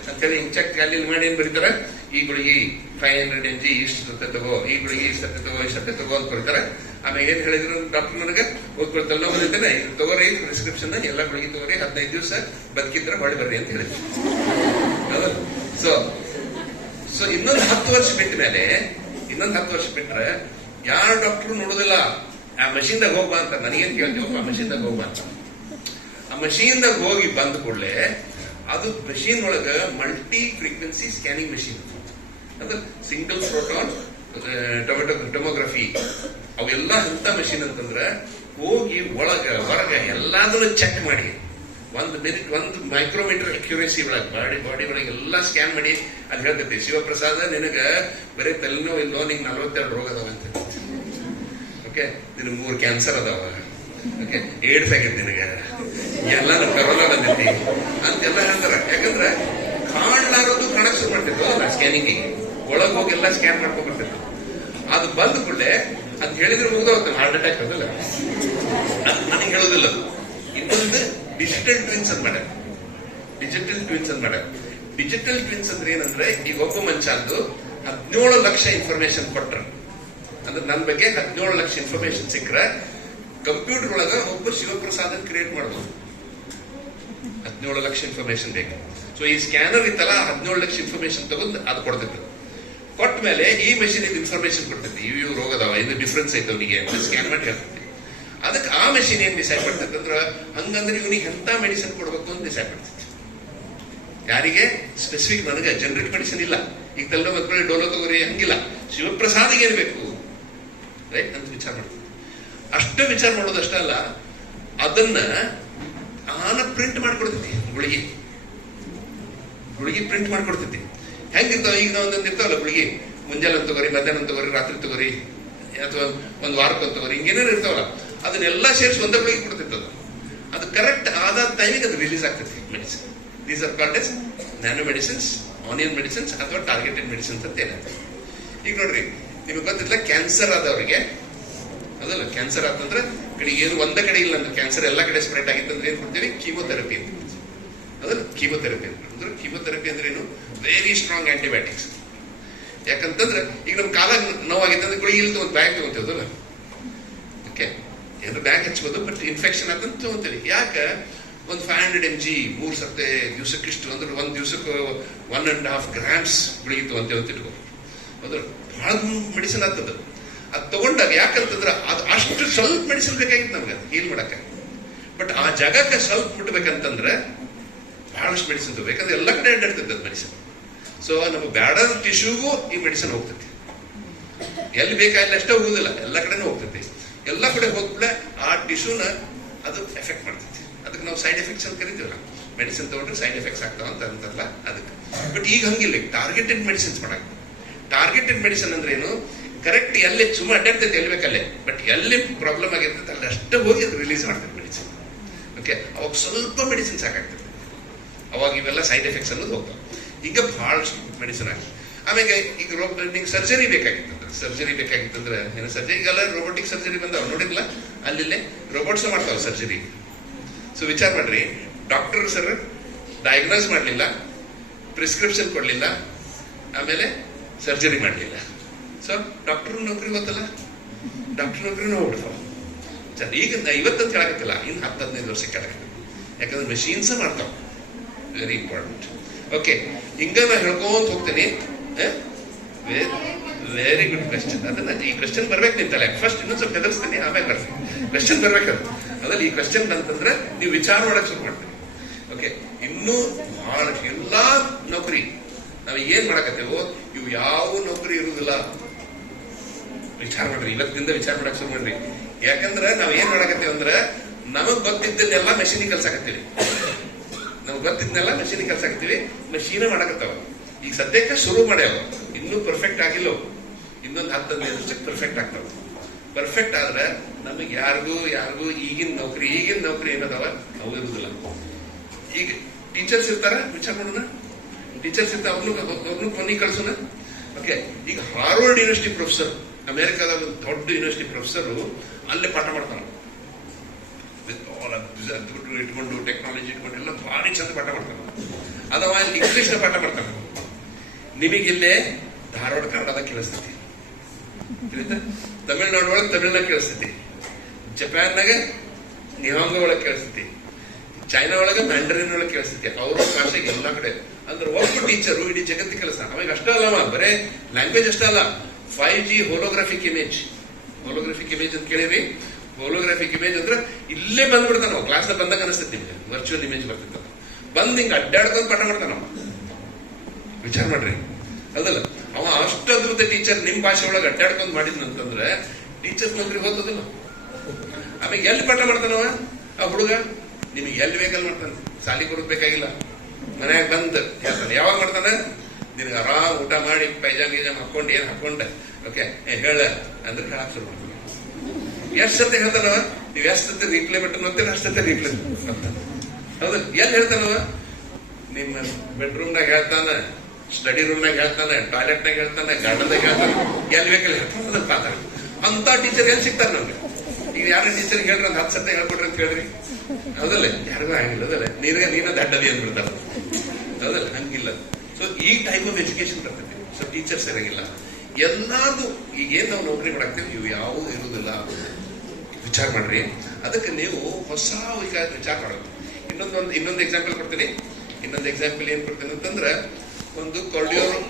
ಅಂತೇಳಿ ಹಿಂಗ್ ಚೆಕ್ ಅಲ್ಲಿ ಮಾಡಿ ಏನ್ ಬರೀತಾರೆ, ಈ ಗುಳಿಗೆ 500 mg ಇಷ್ಟು ಸತ್ತೆ ತಗೋ, ಈ ಗುಳಿಗೆ ಇಷ್ಟು ಸತ್ತೆ ತಗೋ ಅಂತ ಕೊಡ್ತಾರೆ. ಆಮೇಲೆ ಏನ್ ಹೇಳಿದ್ರು ಡಾಕ್ಟರ್ ನನಗೆ, ಹೋಗ್ಕೊಳ್ಳಿ ತಲೆನೋವು ಬಂದಿದ್ದೇನೆ, ಇದು ತಗೋರಿ ಪ್ರಿಸ್ಕ್ರಿಪ್ಷನ್, ಎಲ್ಲ ಗುಳಿಗೆ ತಗೋರಿ, 15 ದಿವಸ ಬದುಕಿದ್ರೆ ಹೊಳೆ ಬರ್ರಿ ಅಂತ ಹೇಳಿದ್ರು. ಹೌದಲ್ಲ? ಸೊ ಇನ್ನೊಂದು 10 ವರ್ಷ ಬಿಟ್ಟ ಮೇಲೆ, ಇನ್ನೊಂದು 10 ವರ್ಷ ಬಿಟ್ರೆ ಯಾರು ಡಾಕ್ಟರ್ ನೋಡೋದಿಲ್ಲ. ಆ ಮಷೀನ್ದಾಗ ಹೋಗ್ಬಾ ಅಂತ ನನಗೇನ್ ಕೇಳ್ತೀವಪ್ಪ, ಆ ಮಷೀನ್ದಾಗ ಹೋಗ್ಬಾ ಅಂತ. ಆ ಮಷೀನ್ದಾಗ ಹೋಗಿ ಬಂದ ಕೂಡಲೇ ಅದು ಮಷೀನ್ ಒಳಗ ಮಲ್ಟಿ ಫ್ರೀಕ್ವೆನ್ಸಿ ಸ್ಕ್ಯಾನಿಂಗ್ ಮಷೀನ್ ಅಂದ್ರೆ ಸಿಂಗಲ್ ಪ್ರೋಟಾನ್ ಟೊಮೊಗ್ರಫಿ ಅವೆಲ್ಲ ಎಂತ ಮಷೀನ್ ಅಂತಂದ್ರೆ ಹೋಗಿ ಒಳಗ ಹೊರಗ ಎಲ್ಲಾದನ್ನು ಚೆಕ್ ಮಾಡಿ 1 ಮಿನಿಟ್ 1 ಮೈಕ್ರೋಮೀಟರ್ ಅಕ್ಯುರೇಸಿ ಒಳಗೆ ಬಾಡಿ ಒಳಗೆ ಎಲ್ಲಾ ಸ್ಕ್ಯಾನ್ ಮಾಡಿ ಅದು ಹೇಳ್ತೈತಿ, ಶಿವಪ್ರಸಾದ ನಿನಗ ಬರೀ ತಲೆನೋವು ಇಲ್ಲೋ, ನಿಂಗೆ 42 ರೋಗ ಅದಾವ ಅಂತ. ಓಕೆ, ನಿನಗೆ 3 ಕ್ಯಾನ್ಸರ್ ಅದಾವ, ಓಕೆ, ಏಡ್ಸ್ ಆಗೈತಿ ನಿನಗ, ಎಲ್ಲ ಕರೋನಾ ಬಂದೈತಿ ಅಂತೆಲ್ಲ ಹೇಳ್ತಾರ. ಯಾಕಂದ್ರೆ ಕಾಣ್ಲಾರದು ಕಾಣಕ್ ಶುರು ಮಾಡ್ತಿತ್ತು ಸ್ಕ್ಯಾನಿಂಗ್. ಒಳಗ್ ಹೋಗಿ ಎಲ್ಲ ಸ್ಕ್ಯಾನ್ ಮಾಡ್ಕೊಂಡ್ ಬರ್ತಿತ್ತು. ಅದು ಬಂದ ಕೂಡಲೇ ಅದ್ ಹೇಳಿದ್ರೆ ಮುಗ್ದೋಗುತ್ತೆ, ಹಾರ್ಟ್ ಅಟ್ಯಾಕ್ ಅದಲ್ಲ, ನನಗೆ ಹೇಳೋದಿಲ್ಲ. ಇನ್ನೊಂದು ಡಿಜಿಟಲ್ ಟ್ವಿನ್ಸ್ ಅಂತ ಮಾಡ್ಯಾರ. ಡಿಜಿಟಲ್ ಟ್ವಿನ್ಸ್ ಅಂದ್ರೆ ಏನಂದ್ರೆ, ಈಗ ಒಬ್ಬ ಮನುಷ್ಯ ಅಂದು 17 ಲಕ್ಷ ಇನ್ಫಾರ್ಮೇಶನ್ ಕೊಟ್ರ ಅಂದ್ರೆ ನನ್ನ ಬಗ್ಗೆ 17 ಲಕ್ಷ ಇನ್ಫಾರ್ಮೇಶನ್ ಸಿಕ್ಕ್ರೆ ಕಂಪ್ಯೂಟರ್ ಒಳಗ ಒಬ್ಬ ಶಿವಪ್ರಸಾದ್ ಕ್ರಿಯೇಟ್ ಮಾಡಬಹುದು. 17 ಲಕ್ಷ ಇನ್ಫಾರ್ಮೇಶನ್ ಬೇಕು. ಸೊ ಈ ಸ್ಕ್ಯಾನರ್ ಇತ್ತಲ್ಲ, 17 ಲಕ್ಷ ಇನ್ಫಾರ್ಮೇಶನ್ ತಗೊಂಡು ಅದು ಕೊಡ್ತಿತ್ತು. ಕೊಟ್ಟ ಮೇಲೆ ಈ ಮೆಷಿನ್ ಇನ್ಫಾರ್ಮೇಶನ್ ಕೊಡ್ತೈತಿ, ಇವು ರೋಗದವ, ಇದು ಡಿಫ್ರೆನ್ಸ್ ಐತೆ ಅವನಿಗೆ ಅಂತ ಸ್ಕ್ಯಾನ್ ಮಾಡಿ ಹೇಳ್ತೈತಿ. ಅದಕ್ಕೆ ಆ ಮೆಷಿನ್ ಏನ್ ಡಿಸೈಡ್ ಮಾಡ್ತೈತೆ ಅಂದ್ರೆ, ಹಂಗಂದ್ರೆ ಇವನಿಗೆ ಎಂತ ಮೆಡಿಸಿನ್ ಕೊಡ್ಬೇಕು ಅಂತ ಡಿಸೈಡ್ ಮಾಡ್ತೈತಿ. ಯಾರಿಗೆ ಸ್ಪೆಸಿಫಿಕ್, ನನಗೆ ಜನರಿಕ್ ಮೆಡಿಸಿನ್ ಇಲ್ಲ, ಈಗ ತಲೆ ಮಕ್ಕಳು ಡೋಲೋ ತಗೋರಿ ಹಂಗಿಲ್ಲ, ಶಿವಪ್ರಸಾದಿಗೆ ಏನ್ ಬೇಕು ರೈಟ್ ಅಂತ ವಿಚಾರ ಮಾಡ್ತೈತಿ. ಅಷ್ಟೇ ವಿಚಾರ ಮಾಡೋದಷ್ಟೇ ಅಲ್ಲ, ಅದನ್ನ ಪ್ರಿಂಟ್ ಮಾಡ್ಕೊಡ್ತೈತಿ. ಗುಳಿಗೆ ಪ್ರಿಂಟ್ ಮಾಡ್ಕೊಡ್ತೈತಿ. ಹೆಂಗಿರ್ತಾವ ಈಗ ಒಂದೊಂದು ಇರ್ತಾವಲ್ಲ ಗುಳಿಗೆ, ಮುಂಜಾನೆ ತಗೋರಿ, ಮಧ್ಯಾಹ್ನ ತಗೋರಿ, ರಾತ್ರಿ ತಗೋರಿ, ಅಥವಾ ಒಂದು ವಾರಕ್ಕೆ ತಗೋರಿ, ಹಿಂಗೇನೇನು ಇರ್ತಾವಲ್ಲ, ಅದನ್ನೆಲ್ಲ ಸೇರಿಸಿ ಒಂದೇ ಗುಳಿಗೆ ಕೊಡ್ತಿರ್ತದ. ಅದು ಕರೆಕ್ಟ್ ಆದ ಟೈಮಿಗೆ ಅದು ರಿಲೀಸ್ ಆಗ್ತೈತಿ medicine. These are called as nano medicines, onion medicines ಅಥವಾ ಟಾರ್ಗೆಟೆಡ್ ಮೆಡಿಸಿನ್ಸ್ ಅಂತ ಏನಾಗ್ತದೆ. ಈಗ ನೋಡ್ರಿ, ನಿಮಗೆ ಗೊತ್ತಿಲ್ಲ, ಕ್ಯಾನ್ಸರ್ ಆದವರಿಗೆ ಅದಲ್ಲ, ಕ್ಯಾನ್ಸರ್ ಆತಂದ್ರೆ ಕಡೆ ಏನು ಒಂದೇ ಕಡೆ ಇಲ್ಲ ಅಂದ್ರೆ ಕ್ಯಾನ್ಸರ್ ಎಲ್ಲ ಕಡೆ ಸ್ಪ್ರೆಡ್ ಆಗಿತ್ತಂದ್ರೆ ಏನ್ ಕೊಡ್ತೀವಿ? ಕೀಮೋಥೆರಪಿ ಅಂತ. ಅದಲ್ಲ ಕೀಮೋಥೆರಪಿ ಅಂದ್ರೆ, ಕೀಮೋಥೆರಪಿ ಅಂದ್ರೆ ಏನು? Very strong antibiotics. ಯಾಕಂತಂದ್ರೆ ಈಗ ನಮ್ ಕಾಲ ನೋವಾಗಿತ್ತಂದ್ರೆ ಗುಳಿಗೆ ಇಲ್ತು ಒಂದು ಬ್ಯಾಗ್ ತಗೊಂತೀವಲ್ಲ, ಓಕೆ, ಏನಾದ್ರು ಬ್ಯಾಗ್ ಹಚ್ಬೋದು, ಬಟ್ ಇನ್ಫೆಕ್ಷನ್ ಆತಂತ ತಗೊಂತೀವಿ. ಯಾಕೆ? ಒಂದು 500 mg 3 ಸತ್ತೆ ದಿವಸಕ್ಕೆ ಇಷ್ಟು ಅಂದ್ರೆ ಒಂದ್ ದಿವಸಕ್ಕೆ 1.5 grams ಗುಳಿಗೆ ತಗೊಂತೀವಿ ಅಂತ ಇಟ್ಕೋ. ಅದ್ರ ಬಹಳ ಮೆಡಿಸಿನ್ ಆಗ್ತದ. ಅದು ತಗೊಂಡಾಗ ಯಾಕಂತಂದ್ರೆ ಅದು ಅಷ್ಟು ಸ್ವಲ್ಪ ಮೆಡಿಸಿನ್ ಬೇಕಾಗಿತ್ತು ನಮ್ಗೆ ಅದು ಹೀಲ್ ಮಾಡಕ್ಕೆ. ಬಟ್ ಆ ಜಾಗಕ್ಕೆ ಸ್ವಲ್ಪ ಮುಟ್ಬೇಕಂತಂದ್ರೆ ಬಹಳಷ್ಟು ಮೆಡಿಸಿನ್ ತಗೋಬೇಕಂದ್ರೆ ಎಲ್ಲ ಕಡೆ ಅಡ್ಡಾಡ್ತದೆ ಅದು ಮೆಡಿಸಿನ್. ಸೊ ನಮಗೆ ಬ್ಯಾಡದ ಟಿಶ್ಯೂಗೂ ಈ ಮೆಡಿಸಿನ್ ಹೋಗ್ತೈತಿ. ಎಲ್ಲಿ ಬೇಕಾಗಿಲ್ಲ ಅಷ್ಟೇ ಹೋಗುದಿಲ್ಲ, ಎಲ್ಲ ಕಡೆನೂ ಹೋಗ್ತೈತಿ. ಎಲ್ಲ ಕಡೆ ಹೋಗ್ಬಿಟ್ರೆ ಆ ಟಿಶ್ಯೂನ ಅದು ಎಫೆಕ್ಟ್ ಮಾಡ್ತೈತಿ. ಅದಕ್ಕೆ ನಾವು ಸೈಡ್ ಎಫೆಕ್ಟ್ಸ್ ಅಂತ ಕರಿತೀವಲ್ಲ, ಮೆಡಿಸಿನ್ ತಗೊಂಡ್ರೆ ಸೈಡ್ ಎಫೆಕ್ಟ್ಸ್ ಆಗ್ತಾವ ಅಂತಲ್ಲ ಅದಕ್ಕೆ. ಬಟ್ ಈಗ ಹಂಗಿಲ್ಲ, ಟಾರ್ಗೆಟೆಡ್ ಮೆಡಿಸಿನ್ಸ್ ಮಾಡಕ್ಕೆ. ಟಾರ್ಗೆಟೆಡ್ ಮೆಡಿಸಿನ್ ಅಂದ್ರೆ ಏನು? ಕರೆಕ್ಟ್ ಎಲ್ಲಿ ಸುಮ್ಮನೆ ಅಡ್ಡಾಡ್ತೈತೆ ಎಲ್ಲಿ ಬೇಕಲ್ಲೇ, ಬಟ್ ಎಲ್ಲಿ ಪ್ರಾಬ್ಲಮ್ ಆಗಿರ್ತೈತೆ ಅಲ್ಲಿ ಅಷ್ಟೇ ಹೋಗಿ ಅದು ರಿಲೀಸ್ ಮಾಡ್ತೈತೆ ಮೆಡಿಸಿನ್. ಓಕೆ, ಅವಾಗ ಸ್ವಲ್ಪ ಮೆಡಿಸಿನ್ ಸಾಕಾಗ್ತದೆ, ಅವಾಗ ಇವೆಲ್ಲ ಸೈಡ್ ಎಫೆಕ್ಟ್ಸ್ ಅನ್ನೋದು ಹೋಗ್ತಾವೆ. ಈಗ ಬಹಳಷ್ಟು ಮೆಡಿಸಿನ್ ಆಗಿ ಆಮೇಲೆ ಈಗ ನಿಂಗೆ ಸರ್ಜರಿ ಬೇಕಾಗಿತ್ತಂದ್ರೆ, ಸರ್ಜರಿ ಬೇಕಾಗಿತ್ತಂದ್ರೆ ಏನು ಸರ್ಜರಿ? ಈಗೆಲ್ಲ ರೋಬೋಟಿಕ್ ಸರ್ಜರಿ ಬಂದಾವ, ನೋಡಿರ್ಲ? ಅಲ್ಲಿಲ್ಲೇ ರೋಬೋಟ್ಸ್ ಮಾಡ್ತಾವ ಸರ್ಜರಿ. ಸೊ ವಿಚಾರ ಮಾಡ್ರಿ, ಡಾಕ್ಟರ್ ಸರ್ ಡಯಾಗ್ನೋಸ್ ಮಾಡಲಿಲ್ಲ, ಪ್ರಿಸ್ಕ್ರಿಪ್ಷನ್ ಕೊಡ್ಲಿಲ್ಲ, ಆಮೇಲೆ ಸರ್ಜರಿ ಮಾಡಲಿಲ್ಲ. ಸೊ ಡಾಕ್ಟರ್ ನೌಕರಿ ಗೊತ್ತಲ್ಲ, ಡಾಕ್ಟರ್ ನೌಕರಿನೂ ಹೋಗ್ಬಿಡ್ತಾವ. ಈಗ ಇವತ್ತಂತ ಹೇಳಕತ್ತಿಲ್ಲ, ಇನ್ನು 10-15 ವರ್ಷಕ್ಕೆ ಹೇಳಕತ್ತಿಲ್ಲ. ಯಾಕಂದ್ರೆ ಮೆಷಿನ್ಸ್ ಮಾಡ್ತಾವ. Very important. ಓಕೆ, ಹಿಂಗ ನಾ ಹೇಳ್ಕೊಂತ ಹೋಗ್ತೇನೆ. Very good question. ಅದನ್ನ ಈ ಕ್ವೆಶ್ಚನ್ ಬರ್ಬೇಕು ನಿಮ್ ತಲೆ. ಫಸ್ಟ್ ಇನ್ನೊಂದ್ ಸ್ವಲ್ಪ ಹೆದರ್ಸ್ತೀನಿ, ಆಮೇಲೆ ಬರ್ತೀನಿ. ಕ್ವೆಶ್ಚನ್ ಬರ್ಬೇಕದು. ಅದ್ರಲ್ಲಿ ಈ ಕ್ವೆಶ್ಚನ್ ಬಂತಂದ್ರೆ ನೀವು ವಿಚಾರ ಮಾಡಕ್ ಶುರು ಮಾಡ್ತೀವಿ. ಓಕೆ, ಇನ್ನೂ ಬಹಳ ಎಲ್ಲಾ ನೌಕರಿ ನಾವ್ ಏನ್ ಮಾಡಕತ್ತೇವೋ ಇವು ಯಾವ ನೌಕರಿ ಇರುವುದಿಲ್ಲ. ವಿಚಾರ ಮಾಡ್ರಿ, ಇವತ್ತಿನಿಂದ ವಿಚಾರ ಮಾಡಕ್ ಶುರು ಮಾಡ್ರಿ. ಯಾಕಂದ್ರೆ ನಾವ್ ಏನ್ ಮಾಡಕತ್ತೇವ ಅಂದ್ರೆ ನಮಗ್ ಗೊತ್ತಿದ್ದನ್ನೆಲ್ಲ ಮೆಷಿನಿಗೆ ಕಲ್ಸಾಕತ್ತೀವಿ. ನಮ್ಗೆ ಗೊತ್ತಿದ್ನೆಲ್ಲ ಮೆಷಿನಿಗೆ ಕಲ್ಸಾಕತ್ತೀವಿ, ಮೆಷಿನ ಮಾಡಕತ್ತಾವ. ಈಗ ಸದ್ಯಕ್ಕೆ ಶುರು ಮಾಡ್ಯಾವ, ಇನ್ನೂ ಪರ್ಫೆಕ್ಟ್ ಆಗಿಲ್ಲ. ಇನ್ನೊಂದು 10-15 ವರ್ಷಕ್ಕೆ ಪರ್ಫೆಕ್ಟ್ ಆಗ್ತಾವ. ಪರ್ಫೆಕ್ಟ್ ಆದ್ರೆ ನಮಗೆ ಯಾರಿಗೂ ಈಗಿನ ನೌಕರಿ ಏನದಾವ ಅವು ಇರುದಿಲ್ಲ. ಈಗ ಟೀಚರ್ಸ್ ಇರ್ತಾರ, ವಿಚಾರ ಮಾಡೋಣ. ಟೀಚರ್ಸ್ ಇರ್ತಾರ, ಅವ್ರನ್ನು ಕೊನೆಗೆ ಕಳ್ಸೋಣ. ಓಕೆ, ಈಗ ಹಾರ್ವರ್ಡ್ ಯೂನಿವರ್ಸಿಟಿ ಪ್ರೊಫೆಸರ್, ಅಮೆರಿಕಾದಾಗ ಒಂದು ದೊಡ್ಡ ಯೂನಿವರ್ಸಿಟಿ ಪ್ರೊಫೆಸರ್ ಅಲ್ಲೇ ಪಾಠ ಮಾಡ್ತಾನ. ಇಟ್ಕೊಂಡು ಟೆಕ್ನಾಲಜಿ ಇಟ್ಕೊಂಡು ಎಲ್ಲ ಭಾರಿ ಚಂದ ಪಾಠ ಮಾಡ್ತಾನ. ಅದವ ಇಂಗ್ಲಿಷ್ ನ ಪಾಠ ಮಾಡ್ತಾನ. ನಿಮಗಿಲ್ಲೇ ಧಾರವಾಡ ಕನ್ನಡದ ಕೇಳಿಸ್ತೈತಿ, ತಮಿಳ್ನಾಡು ಒಳಗೆ ತಮಿಳ್ನಾಗ ಕೇಳಿಸ್ತೈತಿ, ಜಪಾನ್ನಾಗ ನಿಹಾಂಗ ಒಳಗೆ ಕೇಳಿಸ್ತೈತಿ, ಚೈನಾ ಒಳಗೆ ಮ್ಯಾಂಡರಿನ್ ಒಳಗೆ ಕೇಳಿಸ್ತೈತಿ. ಅವ್ರ ಭಾಷೆಗೆ ಎಲ್ಲಾ ಕಡೆ ಅಂದ್ರೆ ಒಬ್ಬ ಟೀಚರು ಇಡೀ ಜಗತ್ತಿಗೆ ಕಲಿಸ್ತಾನ. ಅವಾಗ ಅಷ್ಟೇ ಅಲ್ಲವ, ಬರೇ ಲ್ಯಾಂಗ್ವೇಜ್ ಅಷ್ಟೇ ಅಲ್ಲ, 5G ಹೋಲೋಗ್ರಾಫಿಕ್ ಇಮೇಜ್ ಅಂತ ಕೇಳಿರಿ. ಹೋಲೋಗ್ರಾಫಿಕ್ ಇಮೇಜ್ ಅಂದ್ರೆ ಇಲ್ಲೇ ಬಂದ್ಬಿಡ್ತಾನ. ನಾವು ಕ್ಲಾಸ್ ಬಂದಾಗ ಅನಿಸ್ತೈತಿ ನಿಮ್ಗೆ ವರ್ಚುವಲ್ ಇಮೇಜ್ ಬರ್ತಿರ್ತಾನ. ಬಂದ್ ಹಿಂಗ ಅಡ್ಡಾಡ್ಕೊಂಡು ಪಾಠ ಮಾಡ್ತಾನ. ವಿಚಾರ ಮಾಡ್ರಿ, ಅದಲ್ಲ ಅವ ಅಷ್ಟು ಅದ್ಭುತ ಟೀಚರ್ ನಿಮ್ ಭಾಷೆ ಒಳಗೆ ಅಡ್ಡಾಡ್ಕೊಂಡ್ ಮಾಡಿದ್ನಂತಂದ್ರೆ ಟೀಚರ್ ನೌಕರಿ ಹೋದದಿಲ್ಲ. ಆಮೇಲೆ ಎಲ್ಲಿ ಪಾಠ ಮಾಡ್ತಾನವ ಆ ಹುಡುಗ? ನಿಮಗೆ ಎಲ್ಲಿ ಬೇಕಲ್ಲಿ ಮಾಡ್ತಾನೆ, ಸಾಲಿ ಕೊಡೋದ್ ಬೇಕಾಗಿಲ್ಲ. ಮನ್ಯಾಗ ಬಂದ್ ಹೇಳ್ತಾನೆ. ಯಾವಾಗ ಮಾಡ್ತಾನ? ನಿನಗೆ ಆರಾಮ್ ಊಟ ಮಾಡಿ ಪೈಜಾಮ್ ಹಾಕೊಂಡು ಏನ್ ಹಾಕೊಂಡೆ, ಓಕೆ ಹೇಳ ಅಂದ್ರೆ ಹೇಳಕ್ ಶುರು ಮಾಡ್ತಾನೆ. ಎಷ್ಟ್ ಸತಿ ಹೇಳ್ತಾನವ? ನೀವ್ ಎಷ್ಟ್ ಸತಿ ರೀಪ್ಲೇ ಬಟನ್ ಅಂತೀರ ಅಷ್ಟ್ ಸತಿ ರೀಪ್ಲೇ ಬರ್ತಾನೆ. ಹೌದಾ? ಎಲ್ಲಿ ಹೇಳ್ತಾನವ? ನಿಮ್ಮ ಬೆಡ್ರೂಮ್ನಾಗ ಹೇಳ್ತಾನ, ಸ್ಟಡಿ ರೂಮ್ನಾಗ ಹೇಳ್ತಾನೆ, ಟಾಯ್ಲೆಟ್ನಾಗ ಹೇಳ್ತಾನೆ, ಗಾರ್ಡನ್ದಾಗ ಹೇಳ್ತಾನೆ, ಎಲ್ಲಿ ಬೇಕಲ್ಲಿ ಹೇಳ್ತಾನೆ. ಅಂತ ಟೀಚರ್ ಎಲ್ಲಿ ಸಿಗ್ತಾರ ನಮ್ಗೆ? ಈಗ ಯಾರ ಟೀಚರ್ ಹೇಳ್ರಿ ಒಂದು 10 ಸತಿ ಹೇಳ್ಕೊಡ್ರಿ ಅಂತ ಕೇಳ್ರಿ, ಹೌದಲ್ಲ? ಯಾರಿಗೂ ಆಗಿಲ್ಲ, ಹೌದಲ್ಲ? ನೀನ ದಡ್ಡದಿ ಅಂದ್ಬಿಡ್ತಾರ, ಹೌದಲ್ಲ? ಹಂಗಿಲ್ಲ. ಸೊ ಈ ಟೈಪ್ ಆಫ್ ಎಜುಕೇಶನ್ ಬರ್ತೈತಿ. ಸೊ ಟೀಚರ್ಸ್ ಇರಂಗಿಲ್ಲ. ಎಲ್ಲಾರ್ದು ಈಗ ಏನ್ ನಾವು ನೌಕರಿ ಮಾಡಾಕ್ತೇವೆ ಇವು ಯಾವುದು ಇರುವುದಿಲ್ಲ. ವಿಚಾರ ಮಾಡ್ರಿ. ಅದಕ್ಕೆ ನೀವು ಹೊಸ ವಿಚಾರ ಮಾಡೋದು. ಇನ್ನೊಂದು ಎಕ್ಸಾಂಪಲ್ ಕೊಡ್ತೀನಿ. ಇನ್ನೊಂದು ಎಕ್ಸಾಂಪಲ್ ಏನ್ ಕೊಡ್ತೀನಿ ಅಂತಂದ್ರೆ, ಒಂದು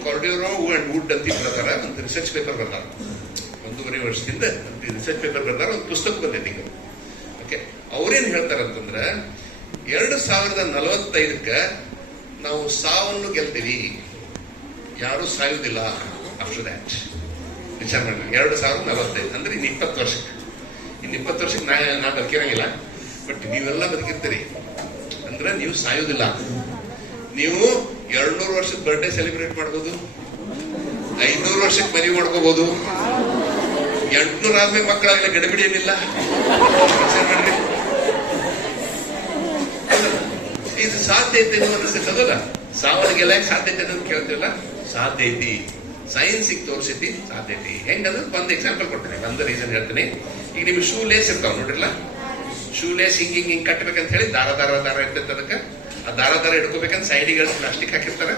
ಕಾರ್ಡಿಯೋರೋ ಅಂಡ್ ವುಡ್ ಅಂತ ಬರ್ತಾರ, ಒಂದು ರಿಸರ್ಚ್ ಪೇಪರ್ ಬರ್ತಾರ. 1.5 ವರ್ಷದಿಂದ ರಿಸರ್ಚ್ ಪೇಪರ್ ಬರ್ತಾರ, ಒಂದು ಪುಸ್ತಕ ಬಂದೈತಿ ಈಗ. ಓಕೆ, ಅವ್ರೇನ್ ಹೇಳ್ತಾರಂತಂದ್ರ 2045ಕ್ಕೆ ನಾವು ಸಾವನ್ನು ಗೆಲ್ತೀವಿ, ಯಾರು ಸಾಯುವುದಿಲ್ಲ ಆಫ್ಟರ್ ದ್ಯಾಟ್. ವಿಚಾರ ಮಾಡಿ, 2045 ಅಂದ್ರೆ ಇನ್ನು 20 ವರ್ಷಕ್ಕೆ. ಇನ್ನು 20 ವರ್ಷಕ್ಕೆ ನಾ ಬದುಕಿರಂಗಿಲ್ಲ, ಬಟ್ ನೀವೆಲ್ಲ ಬದುಕಿರ್ತೀರಿ. ಅಂದ್ರೆ ನೀವು ಸಾಯುವುದಿಲ್ಲ. ನೀವು 200 ವರ್ಷದ ಬರ್ಡೇ ಸೆಲೆಬ್ರೇಟ್ ಮಾಡ್ಬೋದು, 500 ವರ್ಷಕ್ಕೆ ಮದುವೆ ಮಾಡ್ಕೋಬಹುದು, 800 ಆದ್ಮೇಲೆ ಮಕ್ಕಳಾಗಲಿ ಗಡಿಬಿಡಿ ಏನಿಲ್ಲ. ಇದು ಸಾಧ್ಯ ಐತೆ ಅನ್ನೋದಲ್ಲ, ಸಾವನಿಗೆಲ್ಲ ಸಾಧ್ಯತೆ ಅನ್ನೋದು ಕೇಳ್ತೀವಲ್ಲ, ಸಾಧ್ಯ ಐತಿ, ಸೈನ್ಸಿಗೆ ತೋರಿಸೈತಿ ಸಾಧ್ಯ ಐತಿ. ಹೆಂಗಂದ್ರೆ ಒಂದು ಎಕ್ಸಾಂಪಲ್ ಕೊಡ್ತೇನೆ, ಒಂದು ರೀಸನ್ ಹೇಳ್ತೀನಿ. ಈಗ ನಿಮ್ಗೆ ಶೂ ಲೇಸ್ ಇರ್ತಾವ ನೋಡ್ರಿಲ್ಲ, ಶೂ ಲೇಸ್ ಹಿಂಗ್ ಕಟ್ಬೇಕಂತ ಹೇಳಿ ದಾರ ಇರ್ತೈತೆ. ಅದಕ್ಕೆ ಆ ದಾರ ಹಿಡ್ಕೋಬೇಕಂತ ಸೈಡಿಗೆ ಪ್ಲಾಸ್ಟಿಕ್ ಹಾಕಿರ್ತಾರ.